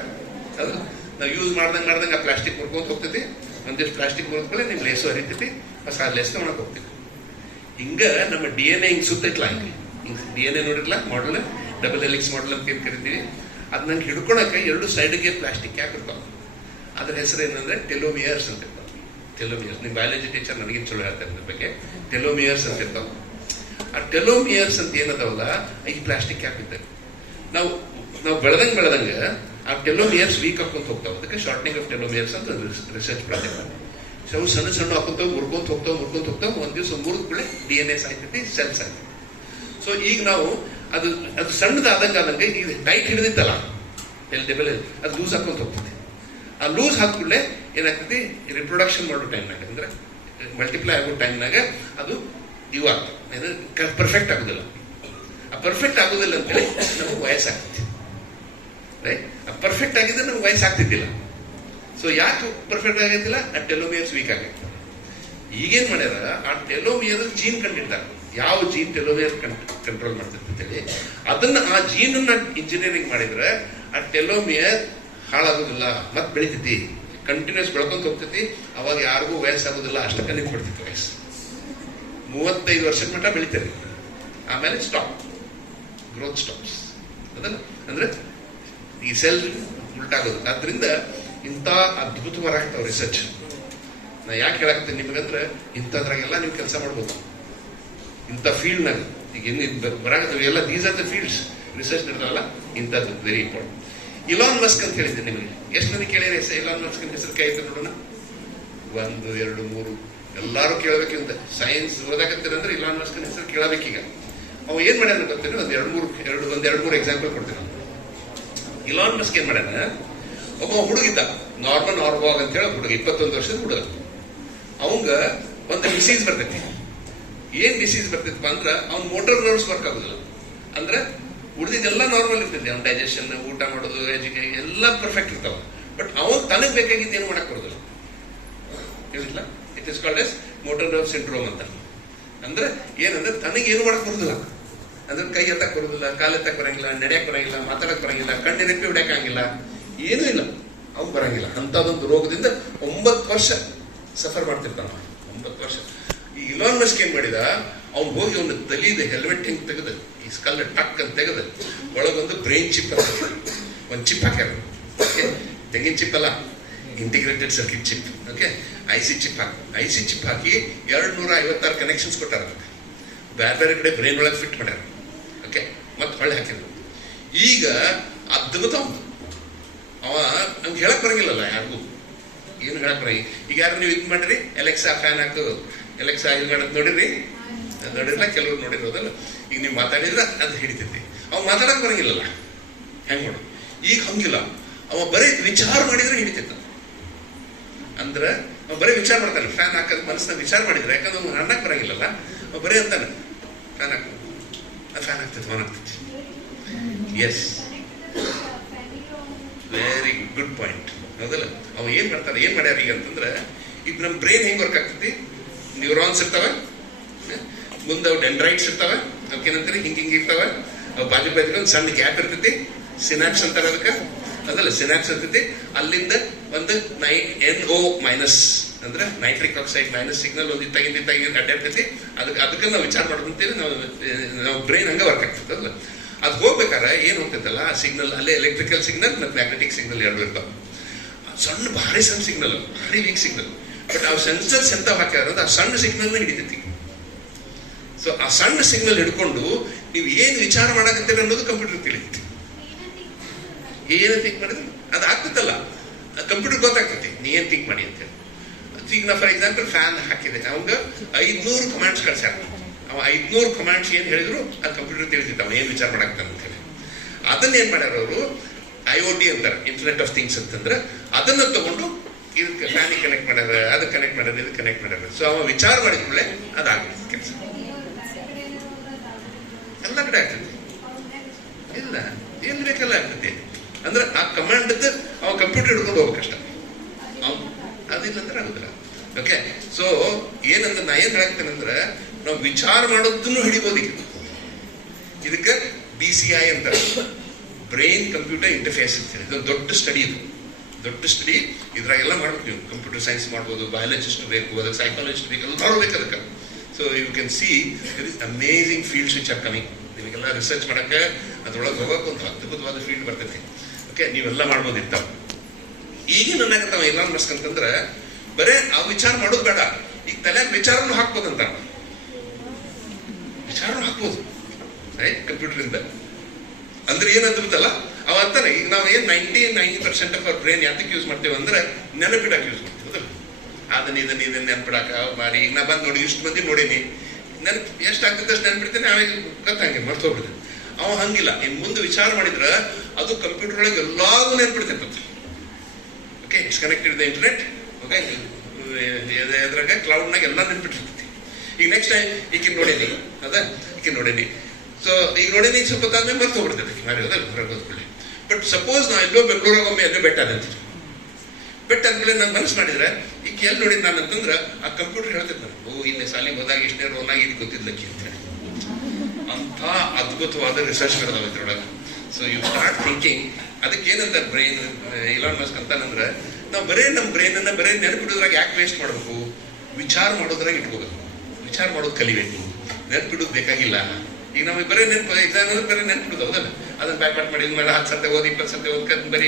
ಅದು ನಾವು ಯೂಸ್ ಮಾಡ್ದಂಗೆ ಆ ಪ್ಲಾಸ್ಟಿಕ್ ಮುರ್ಕೊಂತ ಹೋಗ್ತೈತಿ. ಒಂದಿಷ್ಟು ಪ್ಲಾಸ್ಟಿಕ್ ಮುರ್ಕೊಳ್ಳಿ ನಿಮ್ ಲೇಸು ಹರಿತೈತಿ, ಹೊಸ ಲೇಸ್ ತಗೊಳಕ್ ಹೋಗ್ತೀವಿ. ಹಿಂಗ ನಮ್ಮ DNA ಹಿಂಗ್ ಸುತ್ತೈತ್ಲ, ಹಿಂಗ್ DNA ನೋಡಿರ್ಲ ಮಾಡಲ್, ಡಬಲ್ ಹೆಲಿಕ್ಸ್ ಮಾಡಲ್ ಅಂತ ಏನ್ ಕರಿತೀವಿ. ಅದ್ ನಂಗೆ ಹಿಡ್ಕೊಳಕ್ಕೆ 2 ಸೈಡ್ಗೆ ಪ್ಲಾಸ್ಟಿಕ್ ಹಾಕಿರ್ತಾವ. ಅದ್ರ ಹೆಸರು ಏನಂದ್ರೆ ಟೆಲೋಮಿಯರ್ಸ್ ಅಂತ ಇರ್ತಾವ. ಟೆಲೋಮಿಯರ್ಸ್, ನಿಮ್ ಬಯಾಲಜಿ ಟೀಚರ್ ನನಗೆ ಚಲೋ ಹೇಳ್ತಾರೆ ಅದ್ರ ಬಗ್ಗೆ. ಟೆಲೋಮಿಯರ್ಸ್ ಅಂತ ಇರ್ತಾವ. ಆ ಟೆಲೋಮಿಯರ್ಸ್ ಅಂತ ಏನದಾವಲ್ಲ, ಈ ಪ್ಲಾಸ್ಟಿಕ್ ಹಾಕಿದ್ದೆ ನಾವು ಬೆಳೆದಂಗ ಆ ಟೆಲೋಮಿಯರ್ಸ್ ವೀಕ್ ಹಾಕೊಂತ ಹೋಗ್ತಾವ. ಅದಕ್ಕೆ ಶಾರ್ಟ್ನಿಂಗ್ ಆಫ್ ಟೆಲೋಮಿಯರ್ಸ್ ಅಂತ ರಿಸರ್ಚ್ ಪ್ರಾಜೆಕ್ಟ್. ಸೊ ಸಣ್ಣ ಹಾಕೊಂತಾವ್, ಮುರ್ಕೊಂತ ಹೋಗ್ತಾವ. ಒಂದ್ ದಿವಸ ಮುರಿದ ಕೂಡಲೇ DNA ಸಾಯ್ತೈತಿ, ಸೆಲ್ಸ್ ಆಗ್ತೈತಿ. ಸೊ ಈಗ ನಾವು ಅದು ಸಣ್ಣದಾದಂಗೆ ಈಗ ಟೈಟ್ ಹಿಡಿದಿತ್ತಲ್ಲ ಅದು ಲೂಸ್ ಹಾಕೊಂತ ಹೋಗ್ತೈತಿ. ಆ ಲೂಸ್ ಹಾಕುಡ್ಲೆ ಏನಾಗ್ತೈತಿ, ರಿಪ್ರೊಡಕ್ಷನ್ ಮಾಡೋ ಟೈಮ್ನಾಗ, ಅಂದ್ರೆ ಮಲ್ಟಿಪ್ಲೈ ಆಗೋ ಟೈಮ್ನಾಗ ಅದು ಇವು ಆಗ್ತದೆ, ಪರ್ಫೆಕ್ಟ್ ಆಗುದಿಲ್ಲ. ಆ ಪರ್ಫೆಕ್ಟ್ ಆಗುದಿಲ್ಲ ಅಂತೇಳಿ ನಮಗೆ ವಯಸ್ಸಾಗ್ತೈತಿ. ರೈಟ್, ಆ ಪರ್ಫೆಕ್ಟ್ ಆಗಿದ್ರೆ ನಮ್ಗೆ ವಯಸ್ಸಾಗ್ತಿದ್ದಿಲ್ಲ. ಸೊ ಯಾಕೆ ಪರ್ಫೆಕ್ಟ್ ಆಗೈತಿಲ್ಲ, ಆ ಟೆಲೋಮಿಯರ್ಸ್ ವೀಕ್ ಆಗೈತಿ. ಈಗೇನ್ ಮಾಡ್ಯಾರ, ಆ ಟೆಲೋಮಿಯರ್ ಜೀನ್ ಕಂಡಿಡ್ತಾರೆ. ಯಾವ ಜೀನ್ ಟೆಲೋಮಿಯರ್ ಕಂಟ್ರೋಲ್ ಮಾಡ್ತೈತೆ ಅಂತೇಳಿ ಅದನ್ನ, ಆ ಜೀನ್ ಅನ್ನ ಇಂಜಿನಿಯರಿಂಗ್ ಮಾಡಿದ್ರೆ ಆ ಟೆಲೋಮಿಯರ್ ಹಾಳಾಗೋದಿಲ್ಲ, ಮತ್ತೆ ಬೆಳಿತೈತಿ, ಕಂಟಿನ್ಯೂಸ್ ಬೆಳ್ಕೊಂತ ಹೋಗ್ತೈತಿ. ಅವಾಗ ಯಾರಿಗೂ ವಯಸ್ಸಾಗೋದಿಲ್ಲ, ಅಷ್ಟಕ್ಕೆ ನಿಂತ್ಬಿಡ್ತೈತಿ ವಯಸ್ಸು. 35 ವರ್ಷದ ಮಟ್ಟ ಬೆಳಿತಾರೆ, ಆಮೇಲೆ ಸ್ಟಾಪ್, ಗ್ರೋತ್ ಸ್ಟಾಪ್ಸ್. ಅದಲ್ಲ ಅಂದ್ರೆ ಈ ಸೆಲ್ ಉಲ್ಟಾಗೋದು. ಆದ್ರಿಂದ ಇಂಥ ಅದ್ಭುತವಾಗ್ತಾವ ರಿಸರ್ಚ್. ನಾ ಯಾಕೆ ಹೇಳಾಕ್ತೇನೆ ನಿಮಗಂದ್ರೆ, ಇಂಥದ್ರಾಗೆಲ್ಲ ನೀವು ಕೆಲಸ ಮಾಡ್ಬೋದು. ಇಂಥ ಫೀಲ್ಡ್ನಾಗ ಈಗ ಬರಾಕತ್ತವ ಎಲ್ಲ, these are the fields research ನಡೆದಲ್ಲ, ಇಂಥದ್ದು ವೆರಿ ಇಂಪಾರ್ಟೆಂಟ್. ಇಲಾನ್ ಮಸ್ಕ್ ಅಂತ ಹೇಳಿದ್ದೆ ನಿಮಗೆ, ಎಷ್ಟು ಮಂದಿ ಕೇಳಿದ್ರೆ ಇಲಾನ್ ಮಸ್ಕ್ ಹೆಸರು ಕೈತೆ ನೋಡೋಣ? 1, 2, 3 ಎಲ್ಲಾರು ಕೇಳಬೇಕಂತ. ಸೈನ್ಸ್ ಓದಾಕತ್ತೀರಂದ್ರೆ ಇಲಾನ್ ಮಸ್ಕ್ ಹೆಸರು ಕೇಳಬೇಕೀಗ. ಅವ ಏನ್ ಮಾಡ್ಯಾನ ಗೊತ್ತೇನೆ, ಒಂದ್ ಎರಡು ಮೂರು ಎಕ್ಸಾಂಪಲ್ ಕೊಡ್ತೀನಿ. ಇಲಾನ್ ಮಸ್ಕ್ ಏನ್ ಮಾಡ್ಯಾನ, ಒಬ್ಬ ಹುಡುಗಿದ್ದ, ನಾರ್ಮನ್ ಆರ್ಬಾಗ್ ಅಂತ ಹೇಳಿ ಹುಡುಗ, 21 ವರ್ಷದ ಹುಡುಗ. ಅವಂಗ ಒಂದು ಡಿಸೀಸ್ ಬರ್ತೈತಿ. ಏನ್ ಡಿಸೀಸ್ ಬರ್ತೈತಪ್ಪ ಅಂದ್ರ, ಅವ್ನ ಮೋಟರ್ ನರ್ವ್ಸ್ ವರ್ಕ್ ಆಗುದಿಲ್ಲ. ಅಂದ್ರೆ ಉಳಿದಿದ್ದೆಲ್ಲ ನಾರ್ಮಲ್ ಇರ್ತೈತಿ, ಅವ್ನ ಡೈಜೆಷನ್, ಊಟ ಮಾಡೋದು, ಎಜುಕೇಶನ್ ಎಲ್ಲ ಪರ್ಫೆಕ್ಟ್ ಇರ್ತಾವ. ಬಟ್ ಅವನ್ ತನಗ್ ಬೇಕಾಗಿದ್ದು ಏನು ಮಾಡಕ್ ಬರೋದಿಲ್ಲ. ಹೇಳಿಲ್ಲ, it is called as motor nerve syndrome ಅಂತ. ಅಂದ್ರೆ ಏನಂದ್ರೆ ತನಗೆ ಏನು ಮಾಡಕ್ ಬರೋದಿಲ್ಲ. ಅಂದ್ರೆ ಕೈ ಎತ್ತಕ್ ಬರೋದಿಲ್ಲ, ಕಾಲ್ ಎತ್ತಕ್ ಬರಂಗಿಲ್ಲ, ನಡೆಯಕ್ ಬರಂಗಿಲ್ಲ, ಮಾತಾಡಕ್ ಬರಂಗಿಲ್ಲ, ಕಣ್ಣಿರಪ್ಪಿ ಹೊಡ್ಯಾಕಂಗಿಲ್ಲ, ಏನೂ ಇಲ್ಲ, ಅವ್ನು ಬರಂಗಿಲ್ಲ. ಅಂತದೊಂದು ರೋಗದಿಂದ 9 ವರ್ಷ ಸಫರ್ ಮಾಡ್ತಿರ್ತಾನ. 9 ವರ್ಷ. ಈ ಇಲಾನ್ ಮಸ್ಕ್ ಏನ್ ಮಾಡಿದ, ಅವ್ನು ಹೋಗಿ ಅವನ ತಲೀದ ಹೆಲ್ಮೆಟ್ ಹಿಂಗ್ ತೆಗೆದು, ಈ ಸ್ಕಲ್ ಟಕ್ ಅಂತ ತೆಗೆದು, ಒಳಗೊಂದು ಬ್ರೈನ್ ಚಿಪ್ ಅಂತ ಒಂದು ಚಿಪ್ ಹಾಕ್ಯಾರ. ತೆಂಗಿನ ಚಿಪ್ ಅಲ್ಲ, integrated circuit chip. Okay, IC chip ಹಾಕಿ 256 ಕನೆಕ್ಷನ್ಸ್ ಕೊಟ್ಟಾರ. ಬೇರೆ ಕಡೆ ಬ್ರೈನ್ ಒಳಗೆ ಫಿಟ್ ಮಾಡ್ಯಾರ. ಓಕೆ, ಮತ್ತೆ ಹೊಳ್ಳಿ ಹಾಕಿದ್ರು. ಈಗ ಅದ್ಭುತ. ಅವ ನಮ್ಗೆ ಹೇಳಕ್ ಬರಂಗಿಲ್ಲಲ್ಲ ಯಾರಿಗೂ, ಏನು ಹೇಳಕ್ ಬರಂಗ. ಈಗ ಯಾರು ನೀವು ಇದು ಮಾಡ್ರಿ, ಎಲೆಕ್ಸಾ ಫ್ಯಾನ್ ಹಾಕೋದು, ಎಲೆಕ್ಸಾ ಇದು ಮಾಡೋದು ನೋಡಿರಲ್ಲ, ಕೆಲವ್ರು ನೋಡಿರೋದಲ್ಲ. ಈಗ ನೀವು ಮಾತಾಡಿದ್ರೆ ಅದು ಹಿಡಿತೈತಿ. ಅವ್ ಮಾತಾಡಕ್ ಬರಂಗಿಲ್ಲಲ್ಲ, ಹೆಂಗ್ ಮಾಡು. ಈಗ ಹಂಗಿಲ್ಲ, ಅವ ಬರೀ ವಿಚಾರ ಮಾಡಿದ್ರೆ ಹಿಡಿತೈತ. ಅಂದ್ರೆ ಅವ ಬರೀ ವಿಚಾರ ಮಾಡ್ತಾನೆ, ಫ್ಯಾನ್ ಹಾಕೋದ್ ಮನಸ್ಸಿನ ವಿಚಾರ ಮಾಡಿದ್ರೆ, ಯಾಕಂದ್ರೆ ಅವ್ನು ಅನ್ನಕ್ ಬರಂಗಿಲ್ಲಲ್ಲ, ಅವ ಬರೀ ಅಂತಾನೆ ಫ್ಯಾನ್ ಹಾಕ, ಫ್ಯಾನ್ ಆಗ್ತೈತಿ, ಆನ್ ಆಗ್ತೈತಿ. ಎಸ್, ವೆರಿ ಗುಡ್ ಪಾಯಿಂಟ್, ಹೌದಲ್ಲ. ಅವ ಏನ್ ಮಾಡ್ತಾನೆ, ಏನ್ ಮಾಡ್ಯಾರ ಈಗ ಅಂತಂದ್ರೆ, ಈಗ ನಮ್ ಬ್ರೈನ್ ಹೆಂಗ್ ವರ್ಕ್ ಆಗ್ತೈತಿ, ನ್ಯೂರಾನ್ಸ್ ಇರ್ತಾವೆ, ಮುಂದೆ ಅವು ಡೆಂಡ್ರೈಟ್ಸ್ ಇರ್ತಾವೆ, ಅವಕ್ಕೇನಂತಾರೆ ಹಿಂಗ್ ಇರ್ತಾವೆ, ಅವು ಬಾಜು ಒಂದು ಸಣ್ಣ ಗ್ಯಾಪ್ ಇರ್ತೈತಿ, ಸಿನಾಪ್ಸ್ ಅಂತಾರೆ ಅದಕ್ಕೆ, ಅದಲ್ಲ ಸಿನಾಪ್ಸ್ ಇರ್ತೈತಿ. ಅಲ್ಲಿಂದ ಒಂದು NO ಮೈನಸ್ ಅಂದ್ರೆ ನೈಟ್ರಿಕ್ ಆಕ್ಸೈಡ್ ಮೈನಸ್ ಸಿಗ್ನಲ್ ಒಂದು ಇತ್ತಾಗಿಂದ ಅಡ್ಡಾಡ್ತೈತಿ. ಅದಕ್ಕೆ ನಾವು ವಿಚಾರ ಮಾಡ್ಕೊಂತೀವಿ, ನಾವು ಬ್ರೈನ್ ಹಂಗ ವರ್ಕ್ ಆಗ್ತದೆ. ಅಲ್ಲ, ಅದು ಹೋಗ್ಬೇಕಾದ್ರೆ ಏನ್ ಹೋಗ್ತೈತಲ್ಲ, ಆ ಸಿಗ್ನಲ್ ಅಲ್ಲೇ ಎಲೆಕ್ಟ್ರಿಕಲ್ ಸಿಗ್ನಲ್ ಮತ್ತು ಮ್ಯಾಗ್ನೆಟಿಕ್ ಸಿಗ್ನಲ್ 2 ಇರ್ತಾವೆ. ಸಣ್ಣ ಭಾರಿ ಸಣ್ಣ ಸಿಗ್ನಲ್, ಭಾರಿ ವೀಕ್ ಸಿಗ್ನಲ್. ಬಟ್ ಆ ಸೆನ್ಸರ್ಸ್ ಎಂತ ಹಾಕ್ಯಾರ, ಆ ಸಣ್ಣ ಸಿಗ್ನಲ್ ಹಿಡಿತೈತಿ. ಸೊ ಆ ಸಣ್ಣ ಸಿಗ್ನಲ್ ಹಿಡ್ಕೊಂಡು ನೀವು ಏನ್ ವಿಚಾರ ಮಾಡಕತ್ತೀರ ಅನ್ನೋದು ಕಂಪ್ಯೂಟರ್ ತಿಳಿತೈತಿ. ಏನ ಥಿಂಕ್ ಮಾಡಿದ್ರೆ ಅದು ಆಗ್ತೈತಲ್ಲ, ಕಂಪ್ಯೂಟರ್ ಗೊತ್ತಾಗ್ತೈತಿ ನೀ ಏನ್ ಥಿಂಕ್ ಮಾಡಿ ಅಂತೇಳಿ. ಈಗ ನಾ ಫಾರ್ ಎಕ್ಸಾಂಪಲ್ ಫ್ಯಾನ್ ಹಾಕಿದೆ, ಅವಾಗ 500 ಕಮಾಂಡ್ಸ್ ಕಳ್ಸ್ಯಾರ. ಅವ 500 ಕಮಾಂಡ್ಸ್ ಏನ್ ಹೇಳಿದ್ರು ಅದು ಕಂಪ್ಯೂಟರ್ ತಿಳಿತೈತಿ, ಅವ ಏನ್ ವಿಚಾರ ಮಾಡಾಕ್ತಾನ ಅಂತ ಹೇಳಿ. ಅದನ್ನ ಏನ್ ಮಾಡ್ಯಾರ ಅವರು, IoT ಅಂತಾರೆ, ಇಂಟರ್ನೆಟ್ ಆಫ್ ಥಿಂಗ್ಸ್ ಅಂತಂದ್ರೆ ಅದನ್ನ ತಗೊಂಡು ಇದಕ್ಕೆ ಫ್ಯಾನಿಗೆ ಕನೆಕ್ಟ್ ಮಾಡ್ಯಾರ, ಅದಕ್ಕೆ ಕನೆಕ್ಟ್ ಮಾಡ್ಯಾರ, ಇದಕ್ಕೆ ಕನೆಕ್ಟ್ ಮಾಡ್ಯಾರ. ಸೊ ಅವ ವಿಚಾರ ಮಾಡಿದ್ಮೇಲೆ ಅದಾಗುತ್ತೆ ಕೆಲಸ. ಎಲ್ಲ ಕಡೆ ಆಗ್ತದೆ, ಇಲ್ಲ ಏನ್ ಬೇಕೆಲ್ಲ ಆಗ್ತದೆ. ಅಂದ್ರೆ ಆ ಕಮಾಂಡ್ ಅವ ಕಂಪ್ಯೂಟರ್ ಹಿಡ್ಕೊಂಡು ಹೋಗ್ಬೇಕಷ್ಟ, ಅದಿಲ್ಲ ಅಂದ್ರೆ ಆಗುದಿಲ್ಲ. ಓಕೆ, ಸೊ ಏನಂದ್ರೆ ನಾ ಏನ್ ಹೇಳ್ತೇನೆ ಅಂದ್ರೆ ನಾವು ವಿಚಾರ ಮಾಡೋದನ್ನು ಹಿಡಿಬೋದು. ಇದಕ್ಕೆ BCI ಅಂತಾರೆ, ಬ್ರೈನ್ ಕಂಪ್ಯೂಟರ್ ಇಂಟರ್ಫೇಸ್ ಅಂತ ಹೇಳಿ. ಇದೊಂದು ದೊಡ್ಡ ಸ್ಟಡಿ, ಇದು ದೊಡ್ಡ ಸ್ಟಡಿ. ಇದ್ರಾಗೆಲ್ಲ ಮಾಡ್ಬೇಕು ನೀವು. ಕಂಪ್ಯೂಟರ್ ಸೈನ್ಸ್ ಮಾಡ್ಬೋದು, ಬಯಾಲಜಿಸ್ಟ್ ಬೇಕು, ಅದಕ್ಕೆ ಸೈಕಾಲಜಿಸ್ಟ್ ಬೇಕು, ಎಲ್ಲ ಬೇಕು ಅದಕ್ಕೆ. So you can see there is amazing fields which are coming. ನಿಮಗೆಲ್ಲ ರಿಸರ್ಚ್ ಮಾಡಕ್ಕೆ ಅದ್ರೊಳಗೆ ಹೋಗಕ್ಕೆ ಒಂದು ಅದ್ಭುತವಾದ ಫೀಲ್ಡ್ ಬರ್ತೈತಿ. ಓಕೆ, ನೀವೆಲ್ಲ ಮಾಡ್ಬೋದು ಇಂಥವು. ಈಗ ನನ್ನಾಗತ್ತಾವ ಇಲಾನ್ ಮಸ್ಕ್ ಅಂತಂದ್ರೆ ಬರೇ ಆ ವಿಚಾರ ಮಾಡೋದು ಬೇಡ, ಈಗ ತಲೆಯಾಗ ವಿಚಾರನು ಹಾಕ್ಬೋದಂತ. ವಿಚಾರನು ಹಾಕ್ಬೋದು ರೈಟ್ ಕಂಪ್ಯೂಟರ್ ಇಂದ. ಅಂದ್ರೆ ಏನಂದ್ಬಿಟ್ಟಲ್ಲ ಅವ ಅಂತಾನೆ, ಈಗ ನಾವು ಏನ್ 99% ಆಫ್ ಅವರ್ ಬ್ರೈನ್ ಯಾತಕ್ಕೆ ಯೂಸ್ ಮಾಡ್ತೇವೆ ಅಂದ್ರೆ ನೆನಪಿಡಾಕ ಯೂಸ್ ಮಾಡ್ತೀವಿ. ಇದನ್ನ ನೆನಪಿಡಾಕ ಮಾಡಿ. ಈಗ ನಾ ಬಂದು ನೋಡಿ, ಇಷ್ಟು ಮಂದಿ ನೋಡೀನಿ, ನೆನಪು ಎಷ್ಟಾಗ್ತದೆ ಅಷ್ಟು ನೆನಪಿಡ್ತೇನೆ, ಆಮೇಲೆ ಗೊತ್ತಂಗೆ ಮರ್ತೋಗ್ಬಿಡ್ತೇನೆ. ಅವ ಹಂಗಿಲ್ಲ, ಇನ್ ಮುಂದೆ ವಿಚಾರ ಮಾಡಿದ್ರೆ ಅದು ಕಂಪ್ಯೂಟರ್ ಒಳಗೆ ಎಲ್ಲಾರು ನೆನಪಿಡ್ತೈತೆ. Okay, it's connected the internet. Okay, ಎದ್ರಾಗ ಕ್ಲೌಡ್ನಾಗ ಎಲ್ಲ ನೆನ್ಪಿಟ್ಟಿರ್ತೈತಿ. ಈಗ ನೆಕ್ಸ್ಟ್ ಟೈಮ್ ಈಗಿನ ನೋಡೇನಿ, ಈಗಿನ ನೋಡೇನಿ. ಸೊ ಈಗ ನೋಡೇನಿ, ಸ್ವಲ್ಪ ತಾದ್ಮೇಲೆ ಮರ್ತು ಹೋಗ್ಬಿಡ್ತೈತಿ ಹೊರಗೋದ್ಕೊಳ್ಳಿ. ಬಟ್ ಸಪೋಸ್ ನಾ ಎಲ್ಲೋ ಬೆಂಗಳೂರಾಗ ಒಮ್ಮೆ ಎಲ್ಲೋ ಬೆಟ್ಟ ಅದಂತೀನಿ. ಬೆಟ್ಟ ಆದ್ಮೇಲೆ ನಾನು ಮನಸ್ಸು ಮಾಡಿದ್ರೆ ಈಗ ಎಲ್ಲಿ ನೋಡಿದ್ ನಾನು ಅಂತಂದ್ರೆ ಆ ಕಂಪ್ಯೂಟರ್ ಹೇಳ್ತೈತೆ ನಾನು, ಓ ಇನ್ನೇ ಸಾಲಿಗೆ ಹೋದಾಗ ಇಷ್ಟನೇ ರೋನಾಗಿ ಇದು ಗೊತ್ತಿದ್ಲಕ್ಕಿ ಅಂತ ಹೇಳಿ. ಅಂತ ಅದ್ಭುತವಾದ ರಿಸರ್ಚ್ಗಳಿದಾವೆ ಇದ್ರೊಳಗೆ. So you start thinking. ಅದಕ್ಕೆ ಏನಂತ ಬ್ರೈನ್ ಇಲಾನ್ ಮಸ್ಕ್ ಅಂತಾನಂದ್ರೆ, ನಾವು ಬರೇ ನಮ್ಮ ಬ್ರೈನ್ ಅನ್ನ ಬರೇ ನೆನಪಿಡೋದ್ರಾಗ ಯಾಕೆ ವೇಸ್ಟ್ ಮಾಡಬೇಕು, ವಿಚಾರ ಮಾಡೋದ್ರಾಗ ಇಟ್ಕೋಬೇಕು. ವಿಚಾರ ಮಾಡೋದು ಕಲಿಬೇಕು, ನೆನಪಿಡೋದು ಬೇಕಾಗಿಲ್ಲ. ಈಗ ನಮಗೆ ಬರೀ ನೆನಪು, ಎಕ್ಸಾಮ್ ಅಂದ್ರೆ ಬರೀ ನೆನಪಿಡೋದು, ಹೌದಲ್ಲ? ಅದನ್ನ ಬ್ಯಾಕ್ ಮಾಡಿದ ಮೇಲೆ 10 ಸರ್ತಿ ಓದಿ 20 ಸರ್ತಿ ಓದ್ಕ ಬರೀ